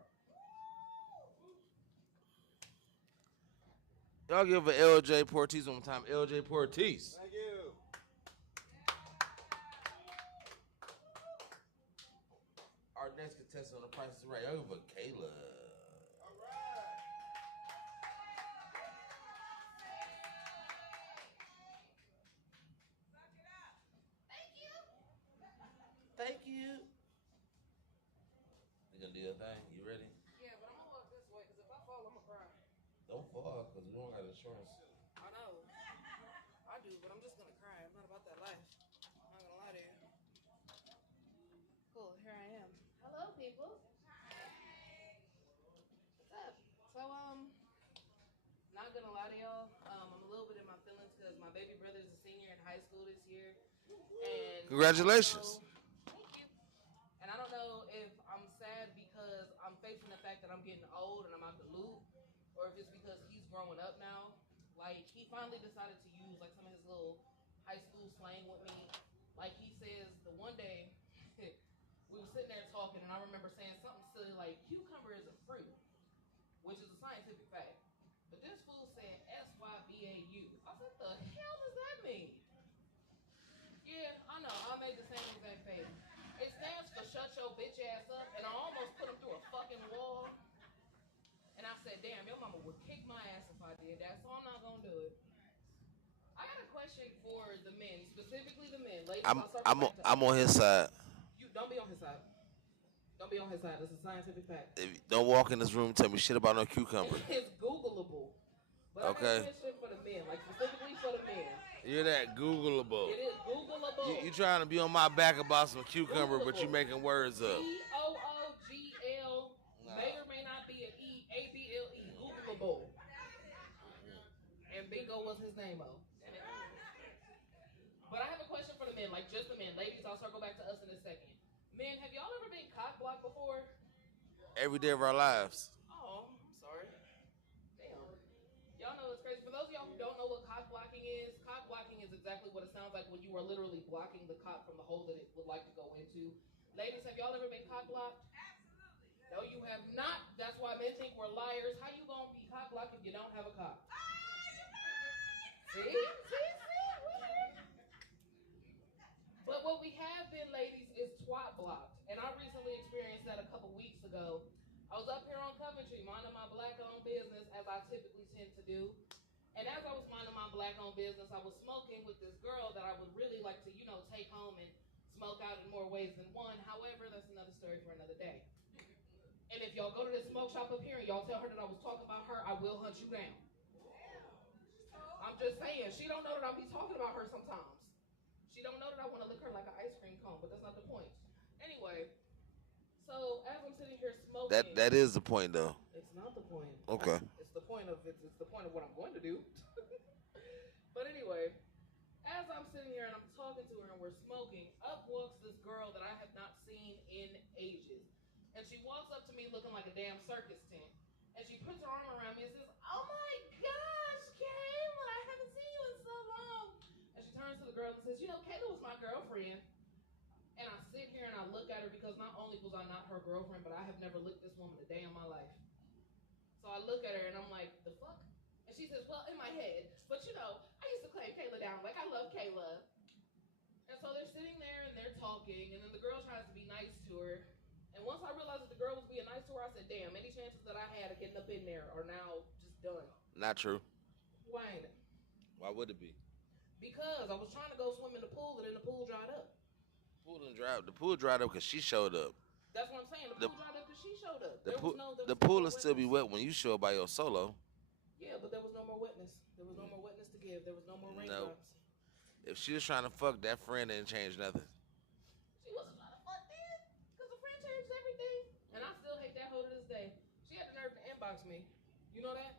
Y'all give a LJ Portis one time. LJ Portis. Thank you. Our next contestant on The Price is Right. Y'all give a Kayla. All right. Thank you. You gonna do your thing? You ready? Yeah, but I'm gonna walk this way because if I fall, I'm gonna cry. Don't fall, because we don't got insurance. I know. I do, but I'm just gonna cry. I'm not about that life. I'm not gonna lie to you. Cool, here I am. Hello, people. What's up? So, not gonna lie to y'all. I'm a little bit in my feelings because my baby brother's a senior in high school this year. And Congratulations. Thank you. And I don't know if I'm sad because I'm facing the fact that I'm getting old and I'm out the loop, or if it's because he's growing up now. Like, he finally decided to use, like, some of his little high school slang with me. Like, he says, the one day, we were sitting there talking, and I remember saying something silly like, cucumber is a fruit, which is a scientific fact. But this fool said SYBAU. I said, the hell does that mean? Yeah, I know, I made the same exact face. It stands for shut your bitch ass up, and I almost put him through a fucking wall. And I said, damn, your mama would kick my ass if I did that, so I'm not gonna do it. I got a question for the men, specifically the men. Ladies, I'm on his side. You don't be on his side. Don't be on his side. It's a scientific fact. Don't walk in this room and tell me shit about no cucumber. It's Googleable. But Okay. I got a question for the men, like specifically for the men. You're that Googleable. It is Googleable. You trying to be on my back about some cucumber, but you making words up. Googl may or may not be an E, A-B-L-E. Googleable. And Bingo was his name, oh. But I have a question for the men, like just the men. Ladies, I'll circle back to us in a second. Men, have y'all ever been cock blocked before? Every day of our lives. Oh, I'm sorry. Damn. Y'all know it's crazy. For those of y'all who don't know what cock blocking is exactly what it sounds like when you are literally blocking the cock from the hole that it would like to go into. Ladies, have y'all ever been cock blocked? Absolutely. No, you have not. That's why men think we're liars. How you gonna be cock blocked if you don't have a cock? See? But what we have been, ladies, is twat blocked. And I recently experienced that a couple weeks ago. I was up here on Coventry minding my black-owned business, as I typically tend to do. And as I was minding my black-owned business, I was smoking with this girl that I would really like to, take home and smoke out in more ways than one. However, that's another story for another day. And if y'all go to this smoke shop up here and y'all tell her that I was talking about her, I will hunt you down. I'm just saying, she don't know that I'll be talking about her sometimes. She don't know that I want to lick her like an ice cream cone, but that's not the point. Anyway, so as I'm sitting here smoking, That is the point, though. It's not the point. Okay. It's the point of what I'm going to do. But anyway, as I'm sitting here and I'm talking to her and we're smoking, up walks this girl that I have not seen in ages, and she walks up to me looking like a damn circus tent, and she puts her arm around me and says, "Oh my gosh, Kayla, I haven't seen you in so long." And she turns to the girl and says, Kayla was my girlfriend. And I sit here and I look at her because not only was I not her girlfriend, but I have never licked this woman a day in my life. So I look at her and I'm like, the fuck? And she says, well, in my head, but I used to claim Kayla down. Like, I love Kayla. And so they're sitting there and they're talking, and then the girl tries to be nice to her. And once I realized that the girl was being nice to her, I said, damn, any chances that I had of getting up in there are now just done. Not true. Why ain't it? Why would it be? Because I was trying to go swim in the pool, and then the pool dried up. The pool dried up because she showed up. That's what I'm saying. The pool dried up because she showed up. The pool will still be wet when you show up by your solo. Yeah, but there was no more witness. There was no more witness to give. There was no more raindrops. If she was trying to fuck, that friend didn't change nothing. She wasn't trying to fuck then, because the friend changed inbox me. You know that?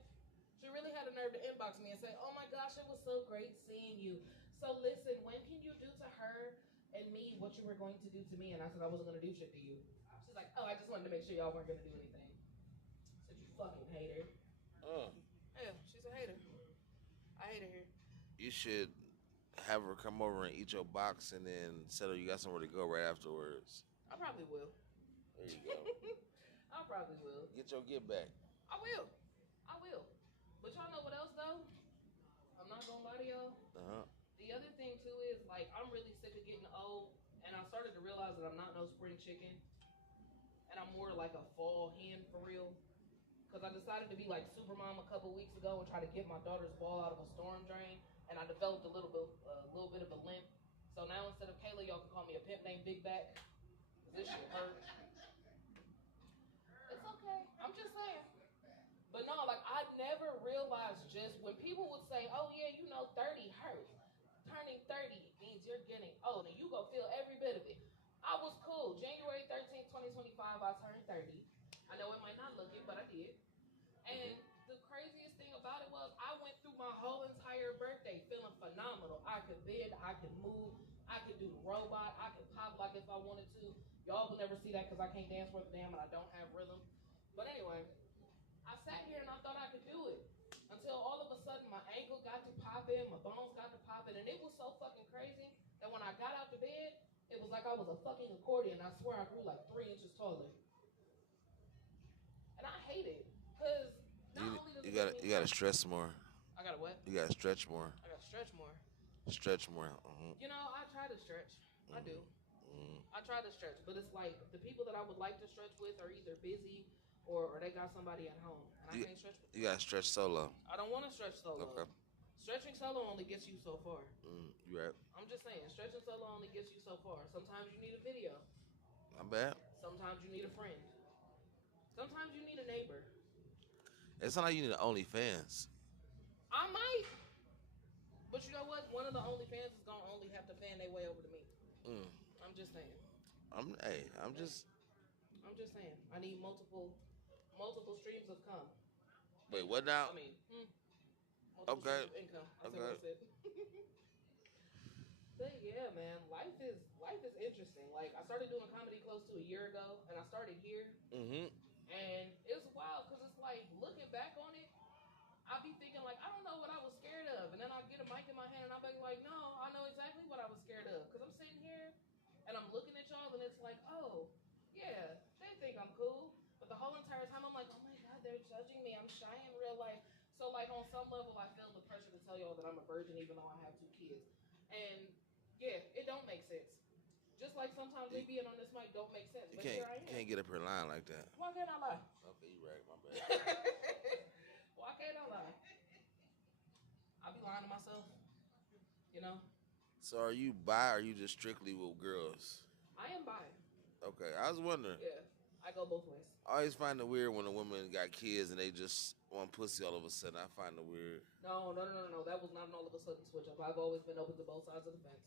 She really had the nerve to inbox me and say, "Oh my gosh, it was so great seeing you. So listen, when can you do to her and me what you were going to do to me?" And I said I wasn't going to do shit to you. She's like, "Oh, I just wanted to make sure y'all weren't going to do anything." I said, "You fucking hater." Yeah, she's a hater. I hate her here. You should have her come over and eat your box and then settle you got somewhere to go right afterwards. I probably will. There you go. I probably will. Get your get back. I will. I will. But y'all know what else though? I'm not gonna lie to y'all. The other thing too is like I'm really sick of getting old, and I started to realize that I'm not no spring chicken, and I'm more like a fall hen for real. Cause I decided to be like super mom a couple weeks ago and try to get my daughter's ball out of a storm drain, and I developed a little bit of a limp. So now instead of Kayla, y'all can call me a pimp named Big Back. This shit hurt. It's okay. I'm just saying. But no, like I never realized just when people would say, "Oh yeah, you know, 30 hurts. Turning 30 means you're getting old, and you gonna feel every bit of it." I was cool. January 13th, 2025, I turned 30. I know it might not look it, but I did. And the craziest thing about it was I went through my whole entire birthday feeling phenomenal. I could bend, I could move, I could do the robot, I could pop like if I wanted to. Y'all will never see that because I can't dance worth a damn and I don't have rhythm. But anyway, I sat here and I thought I could do it. Until all of a sudden my ankle got to popping, my bones got to popping, and it was so fucking crazy that when I got out the bed, it was like I was a fucking accordion. I swear I grew like 3 inches taller. And I hate it. Because not only does you gotta stress more. I gotta what? You gotta stretch more. I gotta stretch more. Stretch more. You know, I try to stretch. I do. I try to stretch, but it's like the people that I would like to stretch with are either busy or they got somebody at home, and I can't stretch with them. You gotta stretch solo. I don't want to stretch solo. Okay. Stretching solo only gets you so far. You right. I'm just saying, stretching solo only gets you so far. Sometimes you need a video. Not bad. Sometimes you need a friend. Sometimes you need a neighbor. It's not like you need an OnlyFans. I might. But you know what? One of the OnlyFans is gonna only have to fan their way over to me. I'm just saying. I'm just saying. I need multiple streams of cum. Wait, what now? I mean, multiple streams of income. That's what I said. But yeah, man, life is interesting. Like I started doing comedy close to a year ago, and I started here. And it's wild because it's like looking back on it, I be thinking like I don't know what I was scared of, and then I get a mic in my hand and I be like, no, I know exactly what I was scared of because I'm sitting here and I'm looking at y'all and it's like, oh yeah, they think I'm cool, but the whole entire time I'm like, oh my god, they're judging me. I'm shy in real life. So like on some level, I feel the pressure to tell y'all that I'm a virgin even though I have 2 kids, and yeah, it don't make sense. Just like sometimes me being on this mic don't make sense. But here I am. You can't get up here lying like that. Why can't I lie? Okay, you right, my bad. Why can't I lie? I be lying to myself, you know? So are you bi or are you just strictly with girls? I am bi. Okay, I was wondering. Yeah, I go both ways. I always find it weird when a woman got kids and they just want pussy all of a sudden. I find it weird. No. That was not an all of a sudden switch up. I've always been open to both sides of the fence.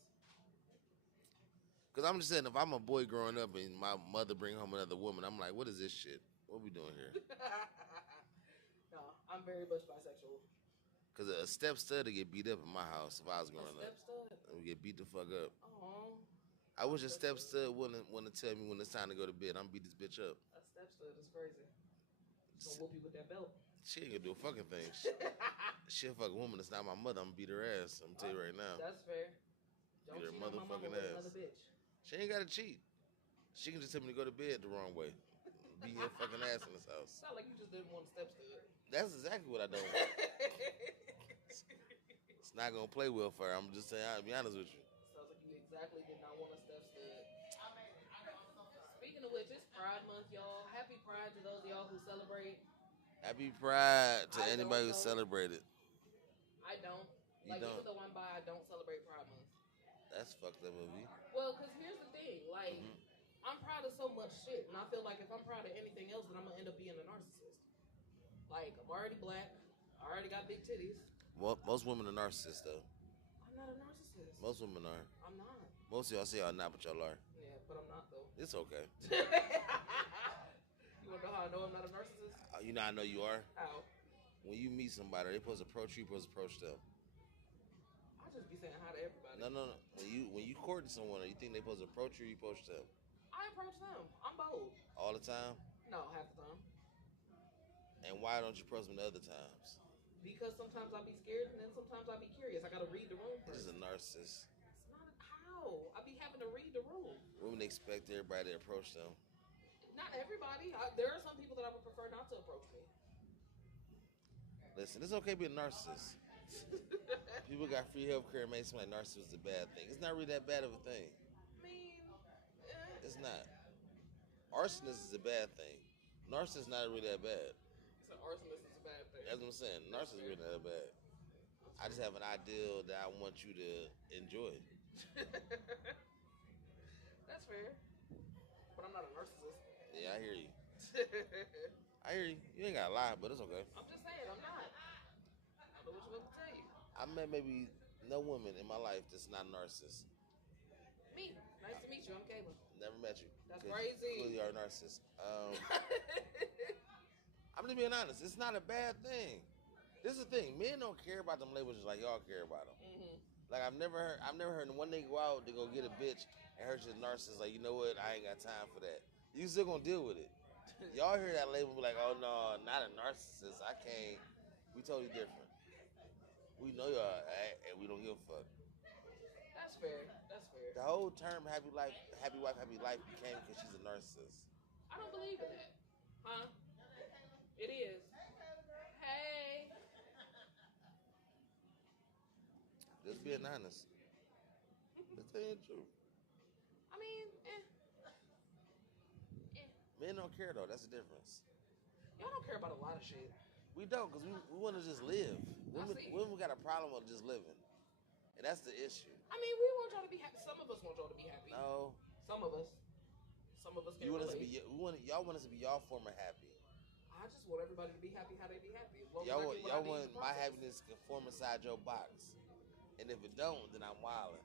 Because I'm just saying, if I'm a boy growing up and my mother bring home another woman, I'm like, what is this shit? What we doing here? No, I'm very much bisexual. Because a step stud would get beat up in my house if I was growing up. A step stud? We get beat the fuck up. Oh. I wish a step stud wouldn't tell me when it's time to go to bed. I'm beat this bitch up. A step stud is crazy. She's gonna whoop you with that belt. She ain't gonna do a fucking thing. She'll fuck a woman that's not my mother. I'm gonna beat her ass. I'm gonna tell you right now. That's fair. Don't beat her cheat on my mama motherfucking with ass. another bitch. She ain't gotta cheat. She can just tell me to go to bed the wrong way. Beat your fucking ass in this house. Sound like you just didn't want a step stud. That's exactly what I don't want. It's not gonna play well for her. I'm just saying, I'll be honest with you. Sounds like you exactly did not want a step stud. Speaking of which, it's Pride Month, y'all. Happy Pride to those of y'all who celebrate. Happy Pride to I anybody who don't. celebrated. I don't. You don't? Even though I'm bi, I don't celebrate Pride Month. That's fucked up of you. Well, because here's the thing. Like, I'm proud of so much shit. And I feel like if I'm proud of anything else, then I'm going to end up being a narcissist. Like, I'm already black. I already got big titties. Well, most women are narcissists, though. I'm not a narcissist. Most women are. I'm not. Most of y'all say y'all not, but y'all are. Yeah, but I'm not, though. It's okay. You You want to know how I know I'm not a narcissist? You know, I know you are. How? When you meet somebody, they supposed to approach you, supposed to approach them. I just be saying hi to everybody. No. When you courting someone, you think they supposed to approach you, or you approach them? I approach them. I'm bold. All the time? No, half the time. And why don't you approach them the other times? Because sometimes I'll be scared and then sometimes I'll be curious. I gotta read the room You're first. just a narcissist. It's not how. I be having to read the room. Women expect everybody to approach them. Not everybody. There are some people that I would prefer not to approach me. Listen, it's okay to be a narcissist. People got free healthcare and make it seem like narcissism is a bad thing. It's not really that bad of a thing. I mean, It's not. Arsonist is a bad thing. Narcissist is not really that bad. so arsonist is a bad thing. That's what I'm saying. Narcissist is really not that bad. I just have an ideal that I want you to enjoy. That's fair. But I'm not a narcissist. Yeah, I hear you. I hear you. You ain't gotta lie, but it's okay. I'm just saying, I'm not. I don't know what you want to tell you. I met maybe no woman in my life that's not a narcissist. Me. Nice to meet you. I'm Kayla. Never met you. That's 'Cause crazy. You clearly are a narcissist. I'm just being honest. It's not a bad thing. This is the thing. Men don't care about them labels just like y'all care about them. Like I've never heard one nigga go out to go get a bitch and her just narcissist. Like, you know what? I ain't got time for that. You still gonna deal with it. Y'all hear that label be like, oh no, not a narcissist. I can't. We totally different. We know y'all, and we don't give a fuck. That's fair. That's fair. The whole term happy wife, happy life became because she's a narcissist. I don't believe in that. Huh? It is. Hey. Just being honest. Just telling the truth. I mean, Men don't care though. That's the difference. y'all don't care about a lot of shit. We don't, because we want to just live. see. Women got a problem with just living. And that's the issue. I mean, we want y'all to be happy. Some of us want y'all to be happy. No. Some of us. Some of us can't You want us to relate. be y'all want us to be y'all form of happy. I just want everybody to be happy how they be happy. As long Y'all as I get what I y'all need want in the my process. happiness to conform inside your box. And if it don't, then I'm wilding.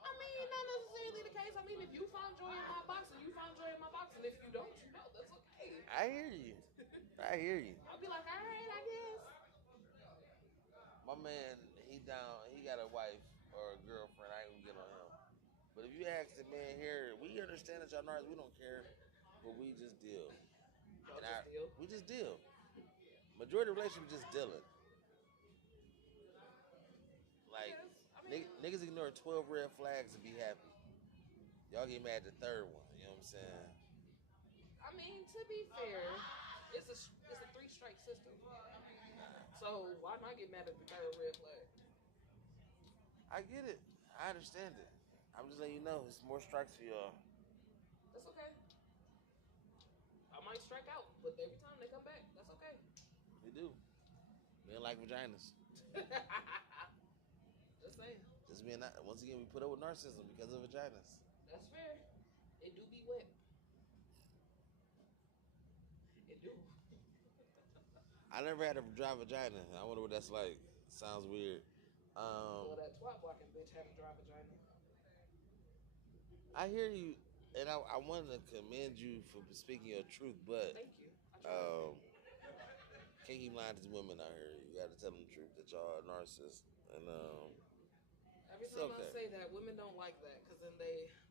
I mean, not necessarily the case. I mean, if you find joy in my box, and you find joy in my box, and if you don't, you don't. That's okay. I hear you. I hear you. I'll be like, all right, I guess. My man, he got a wife or a girlfriend. I ain't gonna get on him. But if you ask the man here, we understand that y'all narcs, we don't care, but we just deal. Y'all And just deal. We just deal. Majority of relationship just dealing. Like Yes, I mean, niggas ignore 12 red flags to be happy. Y'all get mad at the third one. You know what I'm saying? I mean, to be fair, it's a 3-strike system. So why not get mad at the third red flag? I get it. I understand it. I'm just letting you know, it's more strikes for y'all. That's okay. I might strike out, but every time they come back, that's okay. We do. Men like vaginas. Just saying. Just being once again, we put up with narcissism because of vaginas. That's fair. It do be wet. It do. I never had a dry vagina. I wonder what that's like. Sounds weird. Well, that twat blocking bitch had a dry vagina. I hear you, and I wanted to commend you for speaking your truth, but Thank you. I tried. can't keep lying to these women out here. You got to tell them the truth that y'all are narcissists. And Every it's time okay. I say that, women don't like that because then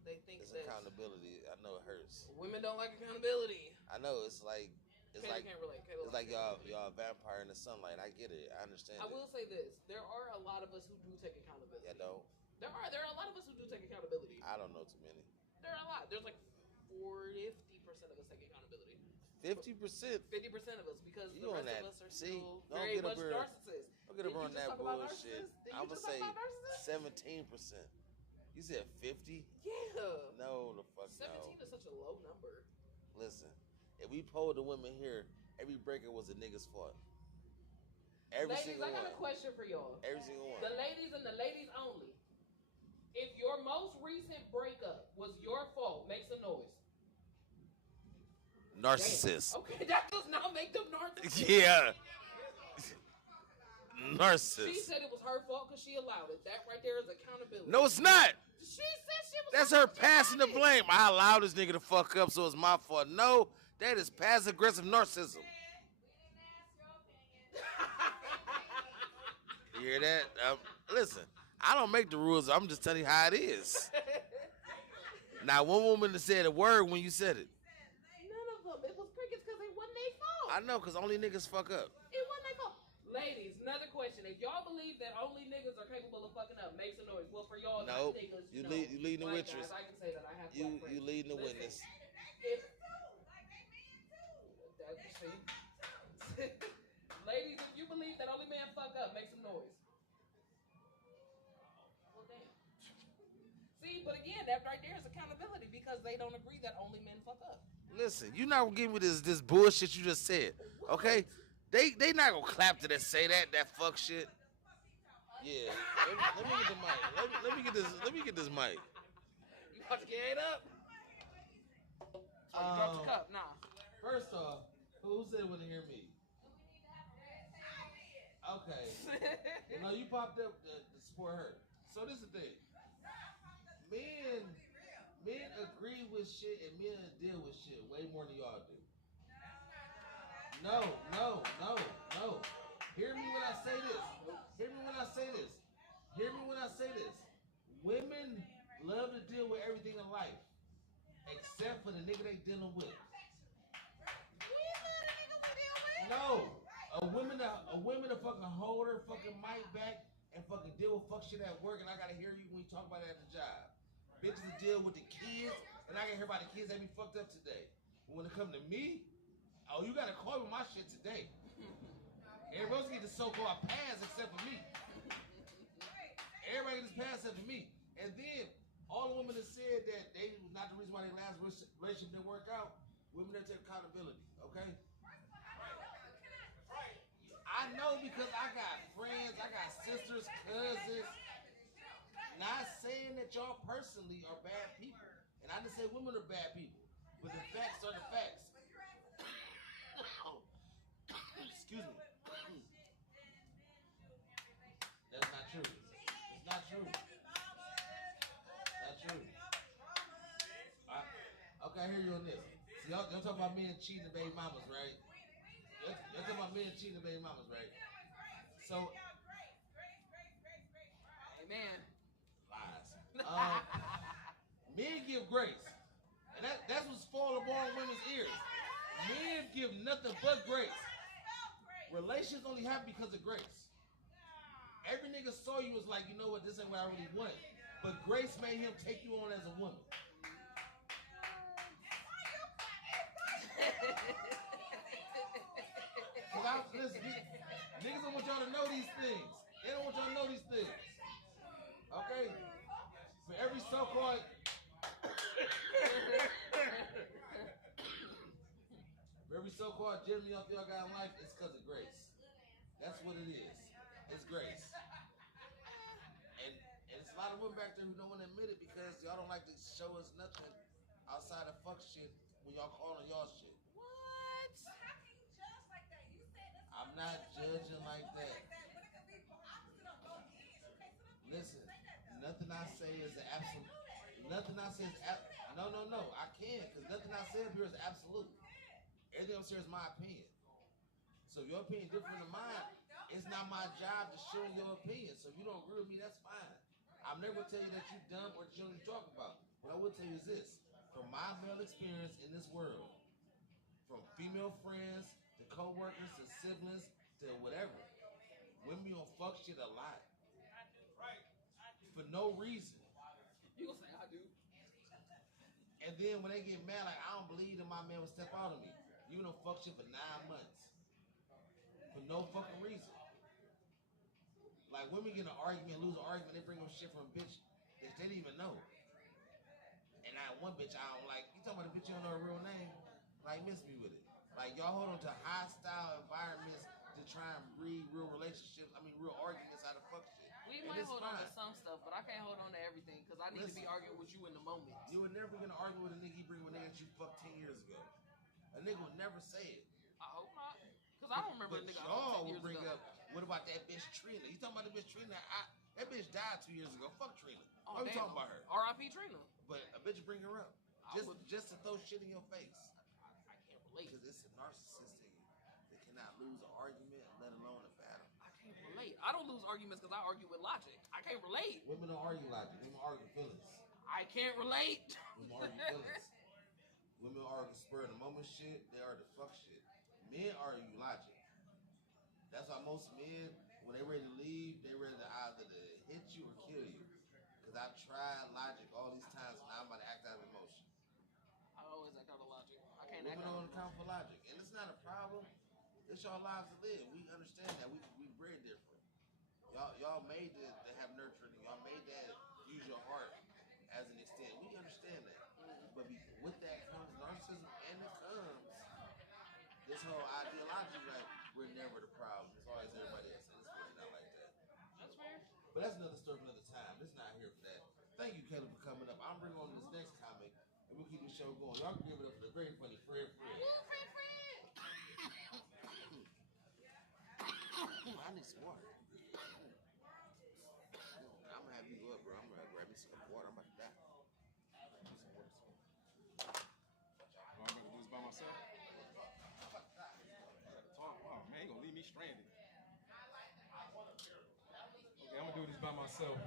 they think it's that accountability. I know it hurts. women don't like accountability. I know it's like Kayla can't relate. Kayla it's like likes y'all a vampire in the sunlight. I get it. I understand. I will say this: there are a lot of us who do take accountability. Yeah, no, There are a lot of us who do take accountability. I don't know too many. There are a lot. There's like 50% of us take accountability. 50%. 50% of us because You the on rest that? of us are See? still Don't very get up much here. narcissists. Don't get up Did on you that just talk about bullshit. narcissists? Did you I'm gonna just talk say about narcissists? 17%. You said 50? Yeah. No, the fuck 17 no. is such a low number. Listen, if we polled the women here, every breaker was a nigga's fault. Every Ladies, single I got one. a question for y'all. Every single one. The ladies and the ladies only. If your most recent breakup was your fault, make some noise. Narcissist. Damn. Okay, that does not make them narcissists. Yeah. She Narcissist. said it was her fault because she allowed it. That right there is accountability. No, it's not. She said she was. That's her passing the blame. I allowed this nigga to fuck up, so it's my fault. No, That is passive aggressive narcissism. You hear that? Listen, I don't make the rules. I'm just telling you how it is. Now, one woman that said a word when you said it. None of them. It was crickets because it wasn't their fault. I know, because only niggas fuck up. It wasn't their fault. Ladies, another question. If y'all believe that only niggas are capable of fucking up, make some noise. Well, for y'all, Nope. niggas, You leading the witness. I can say that I have You leading the witness. Ladies, if you believe that only men fuck up, make some noise. Well, damn. See, but again, that right there is accountability because they don't agree that only men fuck up. Listen, you're not gonna give me this bullshit you just said, okay? They not gonna clap to that say that fuck shit. Yeah, let me get the mic. Let me get this mic. You about to get it up? So you dropped your cup, nah. First off, who said wouldn't hear me? Okay. No, you popped up to support her. So this is the thing. Men agree with shit and men deal with shit way more than y'all do. No. Hear me when I say this. Women love to deal with everything in life, except for the nigga they dealing with. No. A woman to fucking hold her fucking mic back and fucking deal with fuck shit at work, and I gotta hear you when you talk about it at the job. Bitches to deal with the kids, and I gotta hear about the kids that be fucked up today. But when it come to me, oh, you gotta call me my shit today. Everybody else get the so-called pass except for me. Everybody gets pass except for me. And then all the women that said that they was not the reason why their last relationship didn't work out, women that take accountability, okay? I know because I got friends, I got sisters, cousins. Not saying that y'all personally are bad people. And I didn't say women are bad people. But the facts are the facts. Excuse me. That's not true. It's not true. Not true. Okay, I hear you on this. So y'all talking about men cheating the baby mamas, right? Y'all talking about men cheating the baby mamas, right? So, amen. Lies. Men give grace. And that's what's falling upon women's ears. Men give nothing but grace. Relations only happen because of grace. Every nigga saw you was like, you know what, this ain't what I really want. But grace made him take you on as a woman. Listen, niggas don't want y'all to know these things. They don't want y'all to know these things. Okay? For every so-called gentleman y'all got in life, it's because of grace. That's what it is. It's grace. And it's a lot of women back there who don't want to admit it because y'all don't like to show us nothing outside of fuck shit when y'all calling y'all shit. What? I'm not judging like that. Listen, nothing I say is an absolute. Nothing I say is no. I can't, because nothing I say up here is absolute. Everything I'm saying is my opinion. So if your opinion is different than mine, it's not my job to share your opinion. So if you don't agree with me, that's fine. I'm never gonna tell you that you're dumb or that you don't know what you're talking about. What I will tell you is this: from my male experience in this world, from female friends to co-workers to siblings to whatever, women be on fuck shit a lot. For no reason. You gonna say I do. And then when they get mad, like, I don't believe that my man would step out on me. You don't fuck shit for 9 months. For no fucking reason. Like, women get in an argument, lose an argument, they bring up shit from a bitch that they didn't even know. And one bitch I don't like. You talking about a bitch you don't know her real name? Like, miss me with it. Like, y'all hold on to hostile environments to try and breed real relationships, real arguments out of fuck shit. We might hold on to some stuff, but I can't hold on to everything because I need to be arguing with you in the moment. You were never gonna argue with a nigga you bring with a nigga that you fucked 10 years ago. A nigga would never say it. I hope not, because I don't remember a nigga I fucked 10 years bring ago. Up, what about that bitch Trina? You talking about the bitch Trina? That bitch died 2 years ago. Fuck Trina. Why we talking about her? R.I.P. Trina. But a bitch bring her up just to throw shit in your face. I can't relate. Because it's a narcissistic that cannot lose an argument, let alone a battle. I can't relate. I don't lose arguments because I argue with logic. I can't relate. Women don't argue logic. Women argue feelings. I can't relate. Women argue feelings. Women argue spur of the moment shit. They argue fuck shit. Men argue logic. That's why most men, when they ready to leave, they ready to either to hit you or kill you. Because I've tried logic all these times, and now I'm about to act out of emotion. I always act out of logic. I can't Women act out don't of account for logic, and it's not a problem. It's y'all lives to live. We understand that. We bred different. Y'all made to have nurturing. Y'all made that use your heart as an extent. We understand that. But with that comes narcissism, and it comes this whole ideology like we're never the problem. It's always everybody else, and it's really not like that. That's fair. But that's another story for another time. It's not here for that. Thank you, Caleb, for coming up. I'm bringing on this next comic, and we'll keep the show going. Y'all can give it up for the very funny Fred. I need some water. I'm gonna have you go up, bro. I'm gonna grab me some water. I'm about to die. I'm about to do this by myself. Talk. Oh man, you gonna leave me stranded. Okay, I'm gonna do this by myself.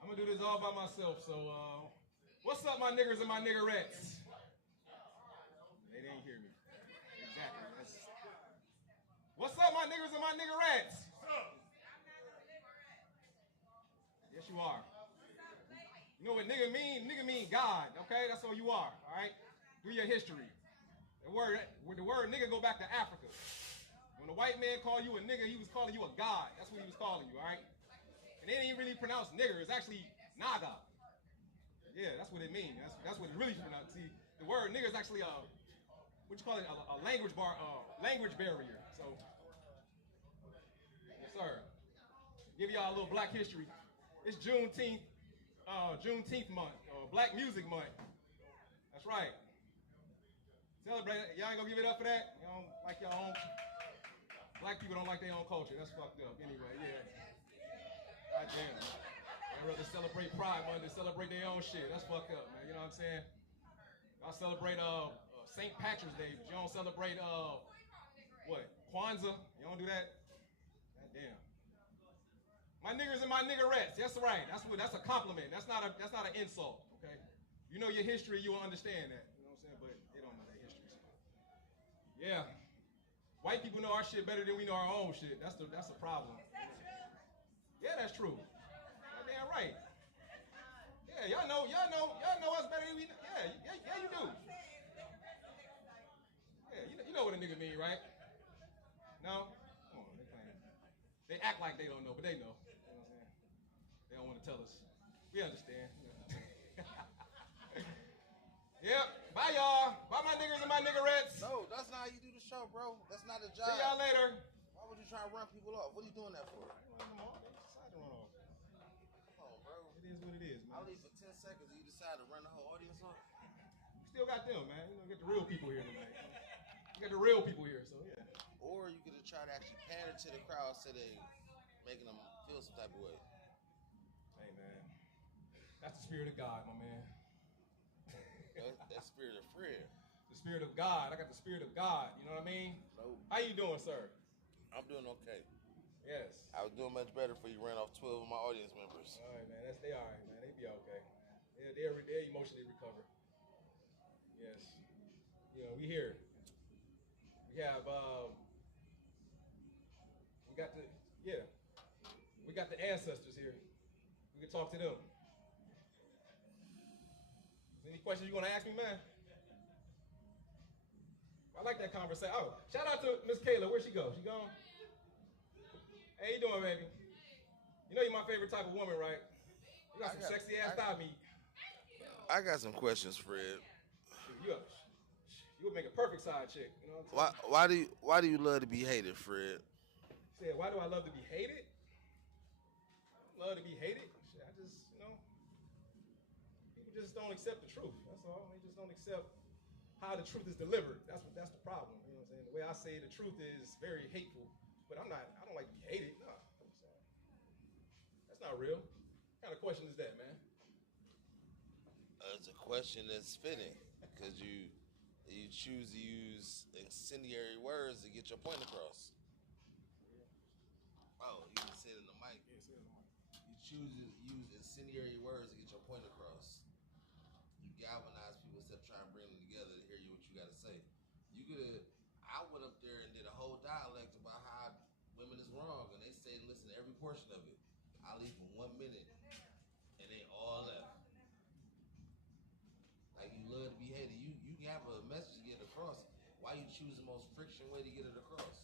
I'm gonna do this all by myself. So, what's up, my niggers and my niggerettes? They didn't hear me. Exactly. What's up, my niggers and my niggerettes? Yes, you are. You know what nigga mean? Nigga mean God. Okay, that's all you are. All right. Do your history. The word nigga go back to Africa. When the white man called you a nigga, he was calling you a god. That's what he was calling you. All right. And they didn't really pronounce nigger. It's actually naga. Yeah, that's what it means. That's what it really pronounced. See, the word nigger is actually a language barrier. So, yes, sir. Give y'all a little black history. It's Juneteenth month, or Black Music Month. That's right. Celebrate. Y'all ain't gonna give it up for that? You don't like your own. Black people don't like their own culture. That's fucked up. Anyway, yeah. God damn. They'd rather celebrate Pride Month than celebrate their own shit. That's fucked up, man. You know what I'm saying? Y'all celebrate St. Patrick's Day, but you don't celebrate what? Kwanzaa? You don't do that? God damn. My niggers and my niggerettes. That's right. That's a compliment. That's not an insult. Okay. You know your history, you will understand that. You know what I'm saying? But they don't know their history. So. Yeah. White people know our shit better than we know our own shit. That's the problem. Is that true? Yeah, that's true. You're damn right. Yeah, y'all know us better than we know. Yeah, you do. Yeah, you know what a nigga mean, right? No? Come on, they playing. They act like they don't know, but they know. You know what I'm saying? They don't want to tell us. We understand. Yep. Bye, y'all. Bye, my niggers and my niggerettes. No, that's not how you do the show, bro. That's not a job. See y'all later. Why would you try to run people off? What are you doing that for? Come on, they decide to run off. Come on, bro. It is what it is, man. I'll leave for 10 seconds and you decide to run the whole audience off. We still got them, man. You know, get the real people here tonight. We got the real people here, so yeah. Or you could try to actually pander to the crowd so they making them feel some type of way. Hey, man. That's the spirit of God, my man. That spirit of Fred. The spirit of God. I got the spirit of God. You know what I mean? Nope. How you doing, sir? I'm doing okay. Yes. I was doing much better for you ran off 12 of my audience members. All right, man. They all right, man. They be okay. They're emotionally recovered. Yes. You know, we here. We have we got the ancestors here. We can talk to them. Any questions you want to ask me, man? I like that conversation. Oh, shout out to Miss Kayla. Where'd she go? She gone? Hey, you doing, baby? You know you're my favorite type of woman, right? You got some sexy ass thigh meat. I got some questions, Fred. You would make a perfect side chick. You know what I'm saying? Why do you love to be hated, Fred? Said, why do I love to be hated? I love to be hated. Shit, I just, people just don't accept the truth. That's all. They just don't accept how the truth is delivered. That's the problem. You know what I'm saying? The way I say the truth is very hateful, but I don't like to be hated. No, that's not real. What kind of question is that, man? It's a question that's fitting because you You choose to use incendiary words to get your point across. Oh, you can say it in the mic. Yeah, say it on. You choose to use incendiary words to get your point across. You galvanize people instead of trying to bring them together to hear you what you got to say. You could have. I went up there and did a whole dialect about how women is wrong, and they stayed and listened to every portion of it. I leave for 1 minute, and they all left. Like you love to be hated. You can have a message to get across. Why you choose the most friction way to get it across?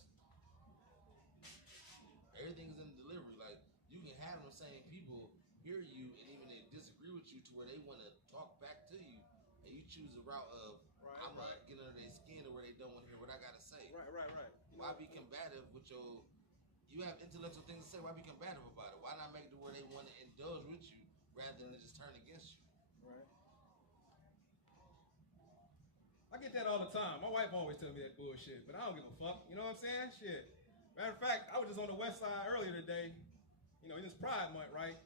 Everything's in the delivery. Like you can have them same people hear you and even they disagree with you to where they want to talk back to you, and you choose a route of I'm gonna get under their skin to where they don't want to hear what I gotta say. Right. Why be combative with your? You have intellectual things to say. Why be combative about it? Why not make it to where they want to indulge with you rather than just turn against you? Right. I get that all the time. My wife always tells me that bullshit, but I don't give a fuck. You know what I'm saying? Shit. Matter of fact, I was just on the west side earlier today. You know, it's Pride Month, right?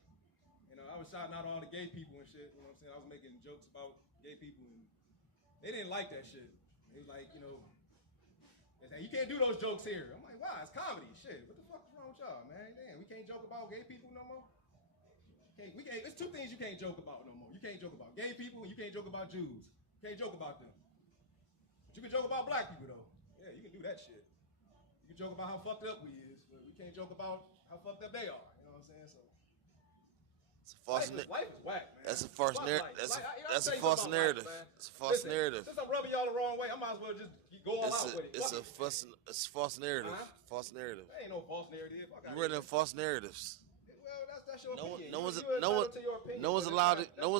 You know, I was shouting out all the gay people and shit. You know what I'm saying? I was making jokes about gay people, and they didn't like that shit. They was like, you know, they say, you can't do those jokes here. I'm like, why? It's comedy. Shit. What the fuck is wrong with y'all, man? Damn, we can't joke about gay people no more? We can't. There's two things you can't joke about no more. You can't joke about gay people, and you can't joke about Jews. You can't joke about them. But you can joke about black people, though. Yeah, you can do that shit. You can joke about how fucked up we is, but we can't joke about how fucked up they are. You know what I'm saying? So It's a false life is whack, man. That's a false narrative. That's a false narrative. It's a false narrative. Since I'm rubbing y'all the wrong way, I might as well just go all out with it. It's a false narrative. False narrative. There ain't no false narrative. You running false narratives. Well, that's your opinion. No one's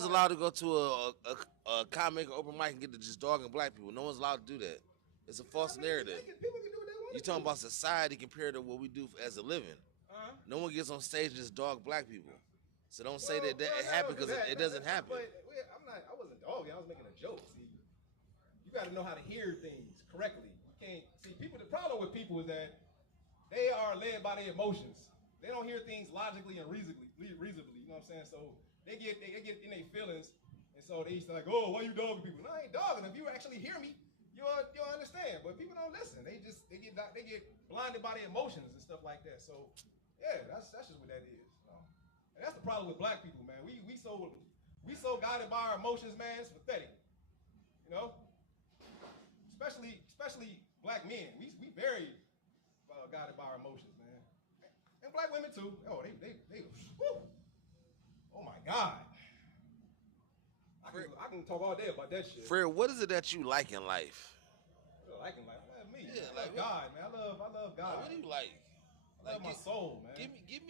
allowed to go to a comic or open mic and get to just dogging black people. No one's allowed to do that. It's a false narrative. People can do what they want. You talking about society compared to what we do as a living. No one gets on stage and just dog black people. So don't say that it happened because it doesn't happen. But I wasn't dogging. I was making a joke. See, you got to know how to hear things correctly. You can't see people. The problem with people is that they are led by their emotions. They don't hear things logically and reasonably. You know what I'm saying? So they get in their feelings, and so they used to like, oh, why you dogging people? No, I ain't dogging. If you actually hear me, you'll understand. But people don't listen. They get blinded by their emotions and stuff like that. So yeah, that's just what that is. And that's the problem with black people, man. We so guided by our emotions, man. It's pathetic. You know, especially black men. We very guided by our emotions, man. And black women too. Oh, they whew. Oh my God. I can talk all day about that shit. Fred, what is it that you like in life? What do I like in life? Well, me. Yeah, I love God, man. I love God. What do you like? I love my soul, man. Give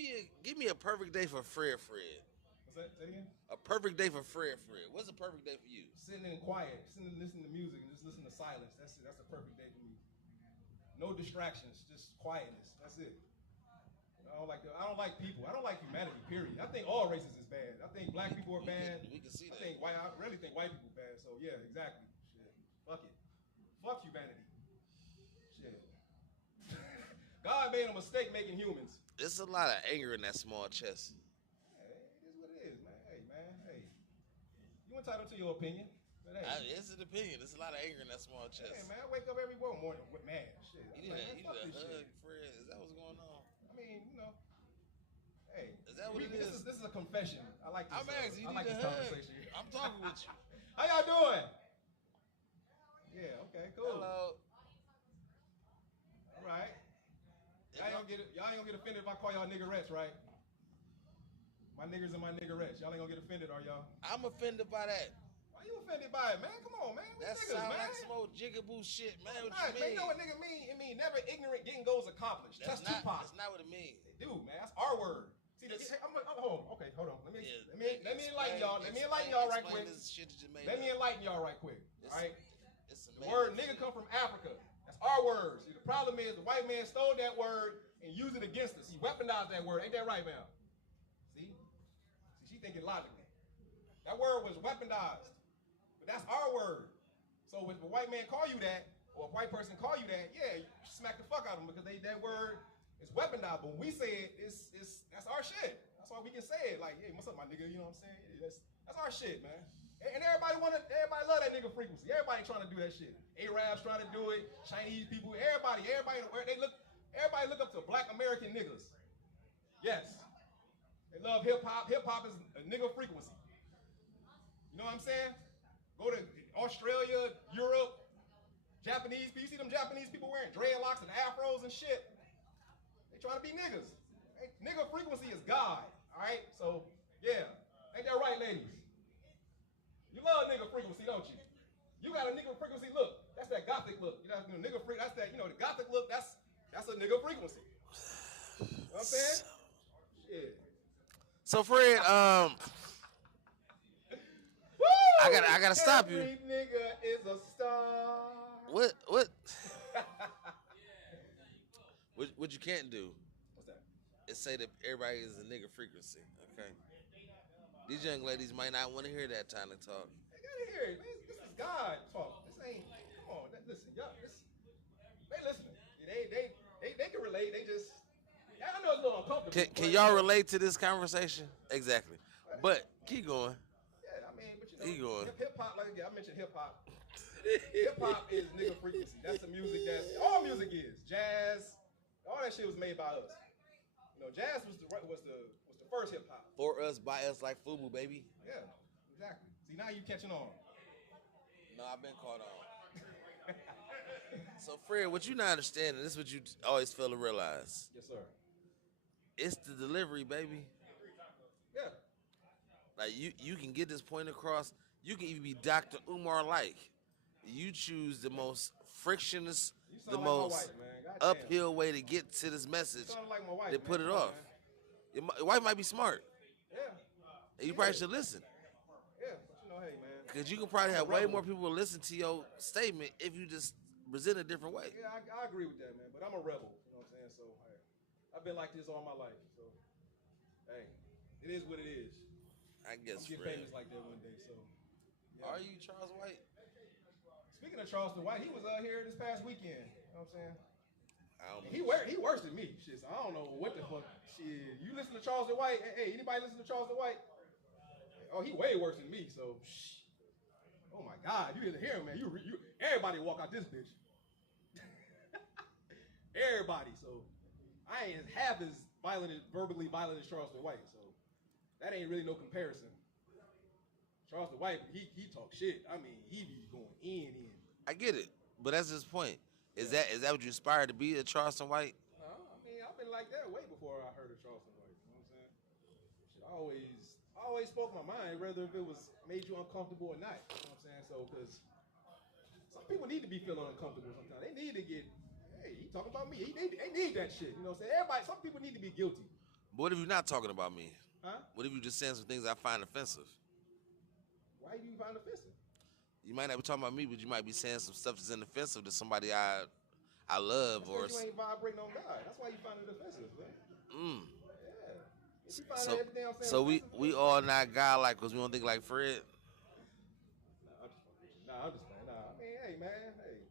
me a perfect day for Fred. What's that? Say it again? A perfect day for Fred. What's a perfect day for you? Sitting in quiet, listening to music, and just listening to silence. That's it. That's a perfect day for me. No distractions, just quietness. That's it. I don't like people. I don't like humanity. Period. I think all races is bad. I think black people are bad. We can see that. I really think white people are bad. So yeah, exactly. Shit. Fuck it. Fuck humanity. Shit. God made a mistake making humans. There's a lot of anger in that small chest. Hey, it is what it is, man. Hey. You entitled to your opinion. But hey. It's an opinion. There's a lot of anger in that small chest. Hey, man, I wake up every morning with mad shit. You need a hug, Fred. Is that what's going on? I mean, you know. Hey. Is that what it is? This is a confession. I like this. I'm asking. You I like need this a hug. conversation. I'm talking with you. How y'all doing? Yeah, okay, cool. Hello. All right. Y'all ain't gonna get offended if I call y'all niggerettes, right? My niggers and my niggerettes. Y'all ain't gonna get offended, are y'all? I'm offended by that. Why you offended by it, man? Come on, man. That sounds like some old jigaboo shit, man. What you mean? Man, you know what nigga mean? It mean never ignorant getting goals accomplished. That's Tupac. That's not what it means. They do, man. That's our word. See, hold on. Let me enlighten y'all. Let me enlighten y'all right quick. Let me enlighten y'all right quick. All right. The word nigga come from Africa. That's our word. See, the problem is the white man stole that word and used it against us. He weaponized that word. Ain't that right, man? See, she thinking logically. That word was weaponized. But that's our word. So if a white man call you that, or a white person call you that, yeah, you smack the fuck out of them because that word is weaponized. But when we say it, that's our shit. That's why we can say it. Like, hey, what's up, my nigga? You know what I'm saying? Yeah, that's our shit, man. And everybody love that nigga frequency. Everybody trying to do that shit. Arabs trying to do it. Chinese people. Everybody look up to Black American niggas. Yes. They love hip hop. Hip hop is a nigga frequency. You know what I'm saying? Go to Australia, Europe, Japanese people. You see them Japanese people wearing dreadlocks and afros and shit? They trying to be niggas. Hey, nigga frequency is God. All right? So, yeah. Ain't that right, ladies? You love nigga frequency, don't you? You got a nigga frequency look. That's that gothic look. You know, nigga freak. That's that. You know, the gothic look. That's a nigga frequency. You know what I'm saying? Shit. So Fred, I gotta stop you. Every nigga is a star. What? What you can't do? What's that? Is say that everybody is a nigga frequency. Okay. These young ladies might not want to hear that kind of talk. They gotta hear it. This is God talk. This ain't. Come on, listen, y'all. They listening. They can relate. They just. I know it's a little uncomfortable. Can y'all relate to this conversation? Exactly. But keep going. Yeah, I mean, but you know, Keep going. hip hop. Like I mentioned, hip hop. Hip hop is nigga frequency. That's the music. That's all music is. Jazz. All that shit was made by us. You know, jazz was the first hip hop. For us, by us, like FUBU, baby. Yeah, exactly. See, now you catching on. No, I've been caught on. So, Fred, what you not understanding, this is what you always fail to realize. Yes, sir. It's the delivery, baby. Yeah. Like, you can get this point across. You can even be Dr. Umar like. You choose the most frictionless, the like most wife, man. uphill way to get to this message. You sound like my wife, They put man. it Come on, off. man. Your wife might be smart. Yeah. And you probably should listen. Yeah, but you know, hey, man. Because you can probably have way more people listen to your statement if you just present a different way. Yeah, I agree with that, man. But I'm a rebel. You know what I'm saying? So, hey, I've been like this all my life. So, hey, it is what it is. I guess, I'm get Fred. famous like that one day. So, yeah. Are you Charles White? Speaking of Charleston White, he was here this past weekend. You know what I'm saying? I don't know. He worse than me. Shit, so I don't know what the fuck. Shit, you listen to Charleston White? Hey, anybody listen to Charleston White? Oh, he way worse than me. So, oh my God, you didn't hear him, man. You everybody walk out this bitch. Everybody. So, I ain't half as verbally violent as Charleston White. So, that ain't really no comparison. Charleston White, he talk shit. I mean, he be going in. I get it, but that's his point. Is that what you aspired to be, a Charleston White? No, I mean, I've been like that way before I heard of Charleston White. You know what I'm saying? Shit, I always spoke my mind, whether if it was made you uncomfortable or not. You know what I'm saying? So, because some people need to be feeling uncomfortable sometimes. They need to get, hey, he talking about me. They need that shit. You know what I'm saying? Everybody, some people need to be guilty. But what if you're not talking about me? Huh? What if you just saying some things I find offensive? Why do you find offensive? You might not be talking about me, but you might be saying some stuff that's offensive to somebody I love. That's you ain't vibrating on God. That's why you find it offensive, man. Yeah. If you find everything I'm saying So offensive, we all not God-like because we don't think like Fred? I'm just playing. I mean, hey, man, hey.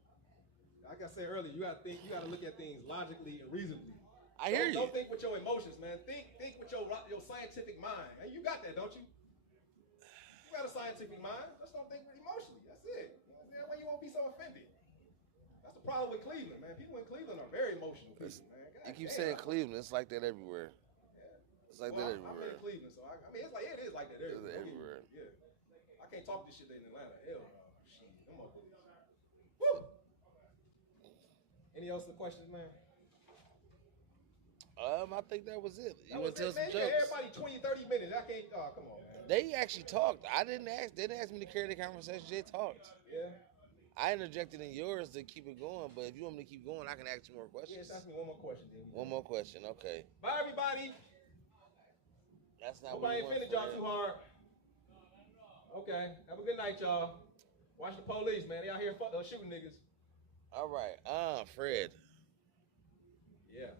Like I said earlier, you gotta look at things logically and reasonably. I hear you. Don't think with your emotions, man. Think with your scientific mind. And you got that, don't you? You got a scientific mind. Just don't think emotionally. That's it. You know, that way you won't be so offended. That's the problem with Cleveland, man. People in Cleveland are very emotional people, man. You keep saying Cleveland. It's like that everywhere. Yeah. It's like that everywhere. I'm in Cleveland, so I mean, it is like that everywhere. Everywhere. Yeah. I can't talk this shit in Atlanta. Hell no. Shit. Them motherfuckers. Woo! Any other questions, man? I think that was it. You want to tell some man, jokes? Everybody 20, 30 minutes. I can't. Oh, come on, man. They actually talked. They didn't ask me to carry the conversation. They talked. Yeah. I interjected in yours to keep it going, but if you want me to keep going, I can ask you more questions. Yes, ask me one more question, then. One more question, okay. Bye, everybody. That's not Hope I ain't offended y'all too hard. Okay. Have a good night, y'all. Watch the police, man. They out here shooting niggas. All right. Fred. Yeah.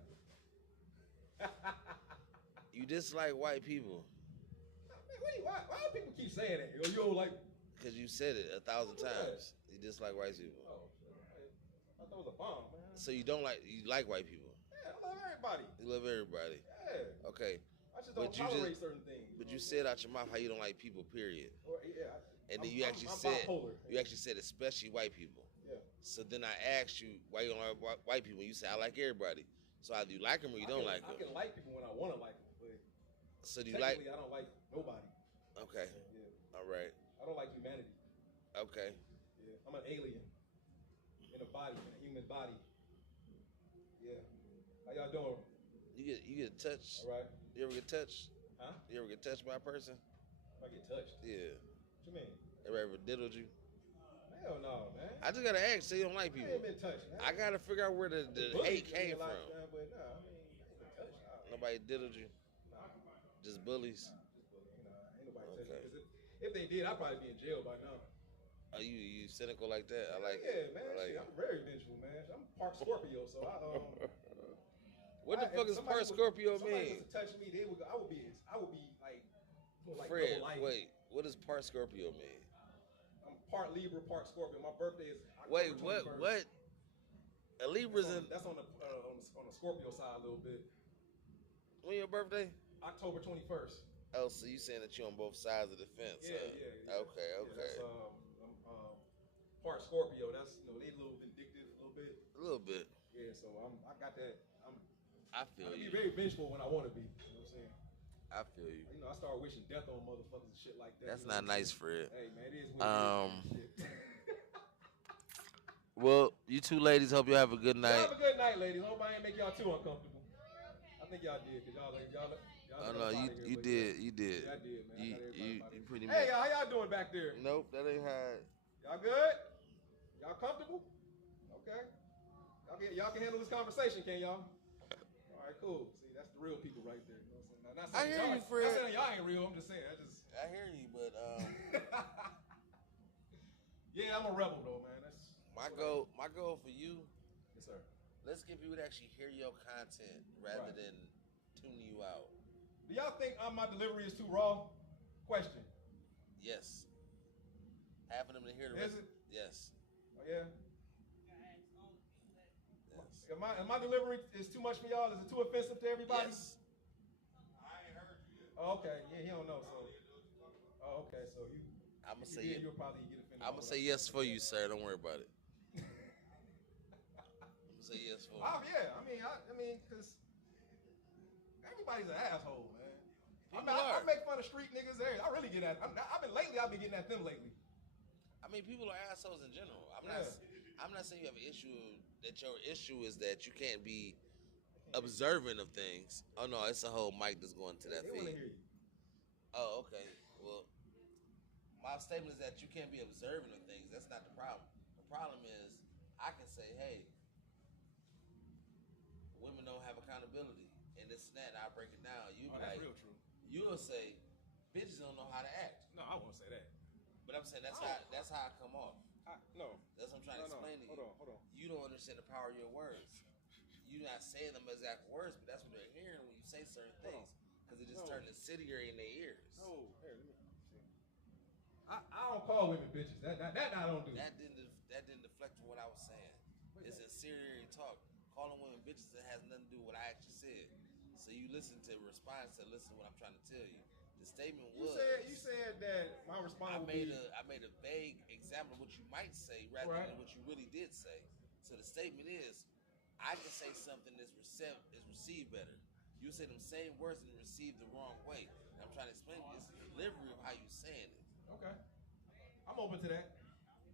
You dislike white people. Why do people keep saying that? You don't like... Because you said it 1,000 times. You dislike white people. Oh, I thought it was a bomb, man. So you like white people? Yeah, I love everybody. You love everybody? Yeah. Okay. I just don't tolerate certain things. But you said out your mouth how you don't like people, period. Yeah. And then you I'm actually said especially white people. Yeah. So then I asked you why you don't like white people. You say I like everybody. So either you like them or you don't like them. I can like people when I want to like them, but so do you like? I don't like nobody. Okay. Yeah. All right. I don't like humanity. Okay. Yeah. I'm an alien in a body, in a human body. Yeah. How y'all doing? You get touched. All right. You ever get touched? Huh? You ever get touched by a person? If I get touched? Yeah. What you mean? Ever diddled you? Hell no, man. I just gotta ask. Say you don't like people. I ain't been touched, man. I gotta figure out where the hate came from. Lifetime, but nah, I mean, I ain't been touched. Nobody diddled you. Nah. Just bullies. Just bullying. Ain't nobody touched Okay. me. 'Cause if they did, I'd probably be in jail by now. Are you cynical like that? I like Yeah, it. man. I like Shit, I'm very vengeful, man. I'm part Scorpio, so I What the fuck is part Scorpio somebody mean? was to touch me, I would be like Fred, double life. wait. What does part Scorpio mean? I'm part Libra, part Scorpio. My birthday is October Wait, 21st. what? A Libra's in. That's on the Scorpio side a little bit. When your birthday? October 21st. Oh, so you saying that you on both sides of the fence? Yeah, huh? yeah. Okay. Yeah, I'm part Scorpio. That's they a little vindictive, a little bit. A little bit. Yeah, so I got that. I feel I can you. be very vengeful when I want to be. You know what I'm saying? I feel you. You know, I start wishing death on motherfuckers and shit like that. That's you know not what I'm nice, Fred. saying? Hey man, it is what it is. Well, you two ladies, hope you have a good night. Y'all have a good night, ladies. Hope I ain't make y'all too uncomfortable. I think y'all did, cause y'all. Oh no, you did. Yeah, I did, man. You pretty much. Hey, y'all, how y'all doing back there? Nope, that ain't hard. Y'all good? Y'all comfortable? Okay. Y'all can handle this conversation, can y'all? All right, cool. See, that's the real people right there. You know what I'm saying? I hear you, Fred. I'm saying y'all ain't real. I'm just saying. I hear you, but Yeah, I'm a rebel though, man. That's my goal for you. Yes, sir. Let's get people to actually hear your content rather than tune you out. Do y'all think my delivery is too raw? Question. Yes. Having them to hear the Is rest. it? Yes. Oh yeah. Yes. If my delivery is too much for y'all, is it too offensive to everybody? Yes. Oh, okay. Yeah, he don't know. So. Oh, okay. So you. I'm gonna if say you did, you'll probably get offended. I'm gonna say yes for you, sir. Don't worry about it. I'm gonna say yes for you. Yeah. I mean, cause everybody's an asshole, man. I People make fun of street niggas. I really get at. I've been getting at them lately. I mean, people are assholes in general. I'm not saying you have an issue. That your issue is that you can't be observant of things. Oh no, it's a whole mic that's going to that They want to feed. hear you. Oh, okay. Well, my statement is that you can't be observant of things. That's not the problem. The problem is I can say, hey, women don't have accountability, and this and that. And I break it down. You That's real true. You'll say, bitches don't know how to act. No, I won't say that. But I'm saying that's how I come off. No. That's what I'm trying to explain to you. Hold on. You don't understand the power of your words. You're not saying them exact words, but that's what they're hearing when you say certain things. Because it just turned incendiary in their ears. No. Here, let me see. I don't call women bitches. That I don't do. That didn't deflect from what I was saying. It's incendiary talk. Calling women bitches that has nothing to do with what I actually said. So you listen to response to listen to what I'm trying to tell you. The statement was You said that my response I would made be, a vague example of what you might say rather than what you really did say. So the statement is, I can say something that's received better. You say them same words and received the wrong way. And I'm trying to explain to you, it's the delivery of how you saying it. okay. I'm open to that.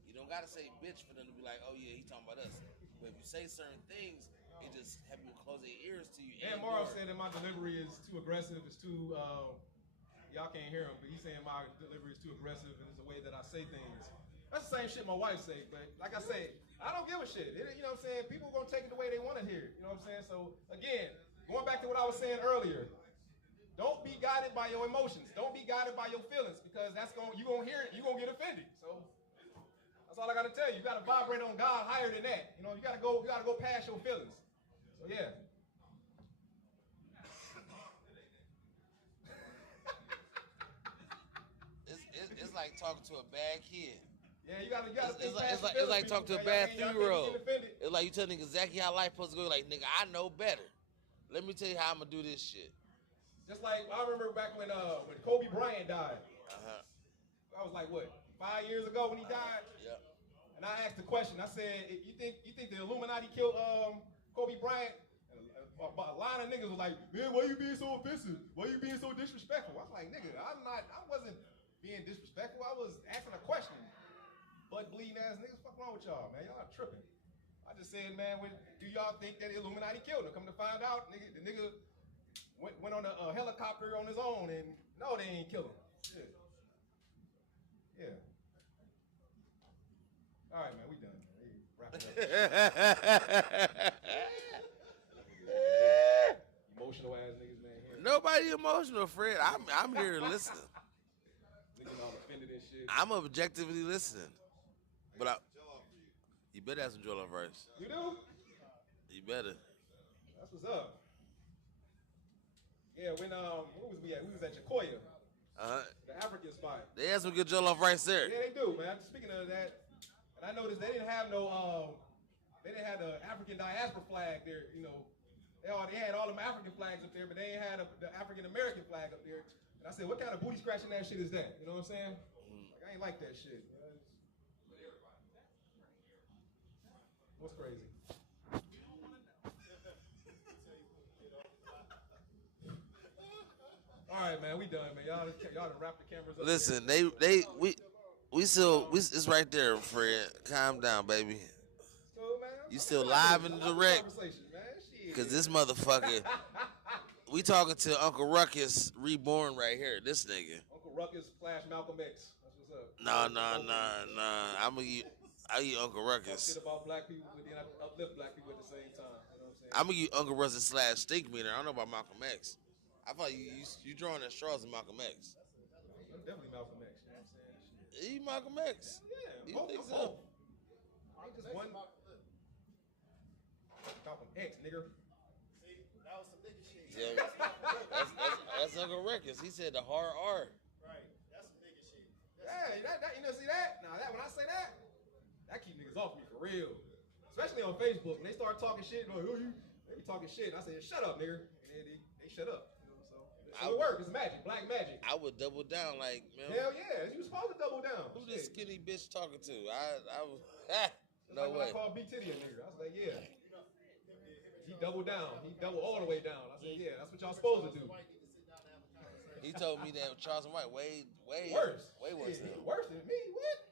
You don't gotta say bitch for them to be like, oh yeah, he talking about us. But if you say certain things, it just have people close their ears to you. Dan Morrow said that my delivery is too aggressive. It's too. Y'all can't hear him, but he's saying my delivery is too aggressive and it's the way that I say things. That's the same shit my wife say, but like I say, I don't give a shit. You know what I'm saying? People are gonna take it the way they want to hear it. You know what I'm saying? So again, going back to what I was saying earlier, don't be guided by your emotions. Don't be guided by your feelings because you gonna hear it. You gonna get offended. So that's all I gotta tell you. You gotta vibrate on God higher than that. You know, you gotta go past your feelings. So yeah. It's like talking to a bad kid. Yeah, you gotta it's like talking to a bad 3-year-old. It's like you tell niggas exactly how life supposed to go. Like, nigga, I know better. Let me tell you how I'm gonna do this shit. Just like I remember back when Kobe Bryant died. Uh-huh. I was like, what, 5 years ago when he died. Yeah. And I asked the question. I said, "You think the Illuminati killed Kobe Bryant?" And a line of niggas was like, "Man, why you being so offensive? Why you being so disrespectful?" I was like, "Nigga, I wasn't being disrespectful. I was asking a question. Butt bleeding ass niggas, fuck wrong with y'all, man? Y'all tripping." I just said, man, do y'all think that the Illuminati killed him? Come to find out, the nigga went on a helicopter on his own, and no, they ain't kill him. Shit. Yeah. All right, man, we done. Man. We wrap it up. Emotional ass niggas, man. Here. Nobody emotional, Fred. I'm here to listen. Niggas all offended and shit. I'm objectively listening. But you better have some Joel first. You do? You better. That's what's up. Yeah, when where was we at? We was at Jacoya. The African spot. They had some good jollof rice there. Yeah, they do, man. Speaking of that, and I noticed they didn't have they didn't have the African diaspora flag there. You know, they had all them African flags up there, but they ain't had the African American flag up there. And I said, what kind of booty scratching that shit is that? You know what I'm saying? Like, I ain't like that shit. What's crazy? All right, man, we done, man. Y'all done wrap the cameras up. Listen, it's right there, Fred. Calm down, baby. So, man, You still live and direct. Cause this motherfucker, we talking to Uncle Ruckus Reborn right here. This nigga. Uncle Ruckus / Malcolm X. That's what's up. Nah. I eat Uncle Ruckus. Shit about black people, but then I uplift black people at the same time. You know what I'm saying? I'm gonna eat Uncle Ruckus / Stink Meter. I don't know about Malcolm X. I thought you drawing at straws in Malcolm X. I'm definitely Malcolm X. You know what I'm saying? Eat Malcolm X. Yeah, You both, think I'm so? both. I ain't just one. Malcolm X, nigga. That was some nigga shit. Yeah, that's Uncle Ruckus. He said the hard R. Right. That's some nigga shit. Yeah, that you know, see that? Now that when I say that keep niggas off me for real. Especially on Facebook when they start talking shit. Like, they be talking shit. And I say, shut up, nigga. And then they shut up. You know, so it works. It's magic, black magic. I would double down, like, man. Hell yeah, you was supposed to double down. Who this skinny bitch talking to? I was. No No way. I called B Titty a nigga. I was like, yeah. He doubled down. He doubled all the way down. I said, yeah, that's what y'all supposed to do. He told me that Charles White way Worse. way worse than him. Worse than me? What?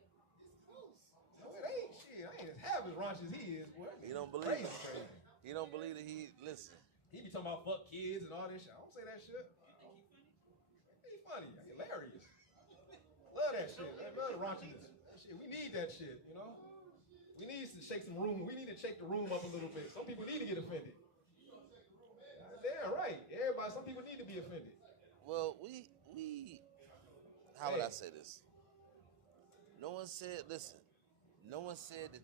No, it ain't shit. I ain't as half as raunchy as he is, boy. He don't believe it. Crazy. He don't believe that he listen. He be talking about fuck kids and all this shit. I don't say that shit. He funny. Hilarious. Love that shit. I love the raunchiness. That shit. We need that shit, you know? We need to shake some room. We need to shake the room up a little bit. Some people need to get offended. Damn right. Everybody, some people need to be offended. Well, we how would I say this? No one said that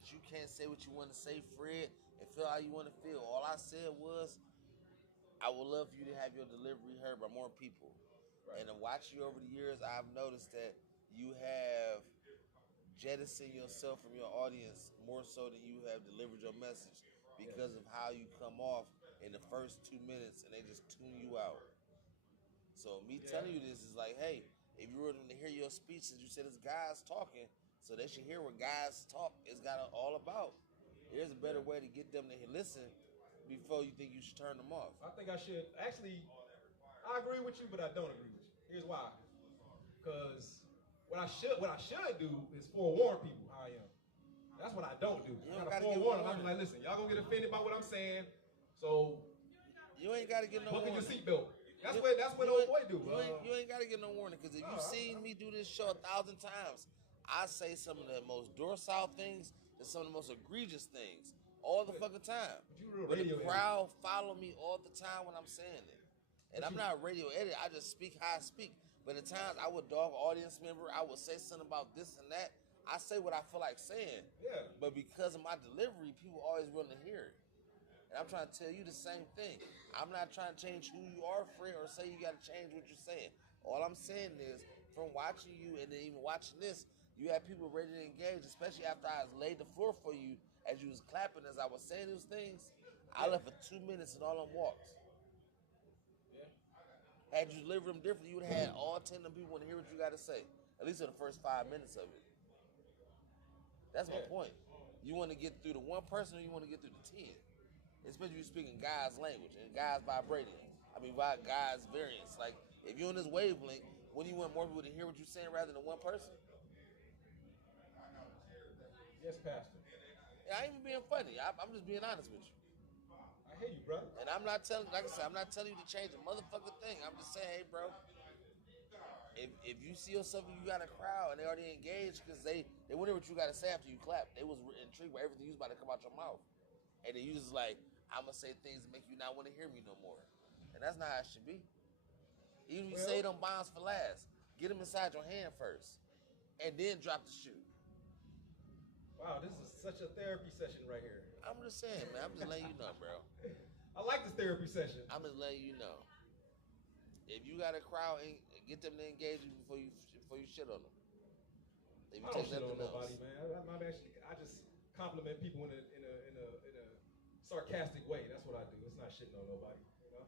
you can't say what you want to say, Fred, and feel how you want to feel. All I said was I would love for you to have your delivery heard by more people. Right. And in watching you over the years, I've noticed that you have jettisoned yourself from your audience more so than you have delivered your message because of how you come off in the first 2 minutes and they just tune you out. So me telling you this is like, hey, if you were to hear your speech, since you said it's guys talking, so they should hear what guys talk is all about. Here's a better way to get them to listen before you think you should turn them off. I think I should. Actually, I agree with you, but I don't agree with you. Here's why. Because what I should do is forewarn people how I am. That's what I don't do. I gotta forewarn them. I'm like, listen, y'all gonna get offended by what I'm saying, so you ain't gotta get no warning. Buckle your seatbelt. That's what old boy do. You ain't gotta get no warning, because if you've seen me do this show 1,000 times, I say some of the most docile things and some of the most egregious things all the fucking time. But the crowd follow me all the time when I'm saying it. And I'm not radio edit. I just speak how I speak. But at times I would dog an audience member. I would say something about this and that. I say what I feel like saying. Yeah. But because of my delivery, people always willing to hear it. And I'm trying to tell you the same thing. I'm not trying to change who you are, friend, or say you got to change what you're saying. All I'm saying is, from watching you and then even watching this, you had people ready to engage, especially after I laid the floor for you as you was clapping as I was saying those things. I left for 2 minutes and all them walks. Yeah. Had you delivered them differently, you would have had all 10 of them people want to hear what you got to say, at least for the first 5 minutes of it. That's my Yeah. point. You want to get through to one person, or you want to get through to 10? Especially if you're speaking God's language and God's vibrating. I mean, God's variance. Like, if you're on this wavelength, when you want more people to hear what you're saying rather than one person? Yes, Pastor. I ain't even being funny. I'm just being honest with you. I hear you, brother. And I'm not telling, like I said, I'm not telling you to change a motherfucking thing. I'm just saying, hey, bro, if you see yourself and you got a crowd and they already engaged because they want to hear what you got to say after you clap. They was intrigued by everything you was about to come out your mouth. And then you just like, I'm going to say things that make you not want to hear me no more. And that's not how it should be. Even if you say them bombs for last, get them inside your hand first. And then drop the shoe. Wow, this is such a therapy session right here. I'm just saying, man. I'm just letting you know, bro. I like this therapy session. I'm just letting you know. If you got a crowd, get them to engage you before you shit on them. If you I don't take shit on nothing nobody, else. man. I just compliment people in a sarcastic way. That's what I do. It's not shitting on nobody, you know.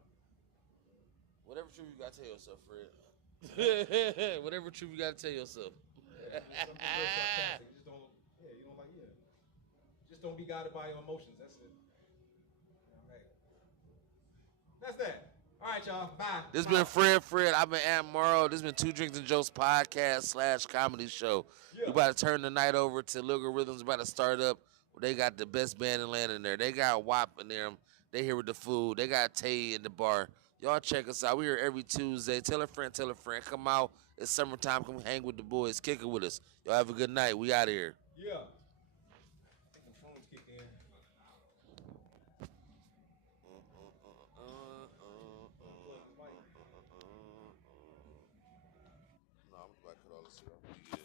Whatever truth you gotta tell yourself, Fred. Whatever truth you gotta tell yourself. Yeah, some people are sarcastic. You just don't. Yeah, you don't like. Yeah. Just don't be guided by your emotions. That's it. All right. That's that. All right, y'all. Bye. This been Fred. I've been Aunt Morrow. This been Two Drinks and Jokes podcast / comedy show. Yeah. We about to turn the night over to Little Rhythms. About to start up. They got the best band in land in there. They got WAP in there. They here with the food. They got Tay in the bar. Y'all check us out. We here every Tuesday. Tell a friend. Come out. It's summertime. Come hang with the boys. Kick it with us. Y'all have a good night. We out of here. Yeah. I think the phones kicked in. No, I'm about to cut all this shit off.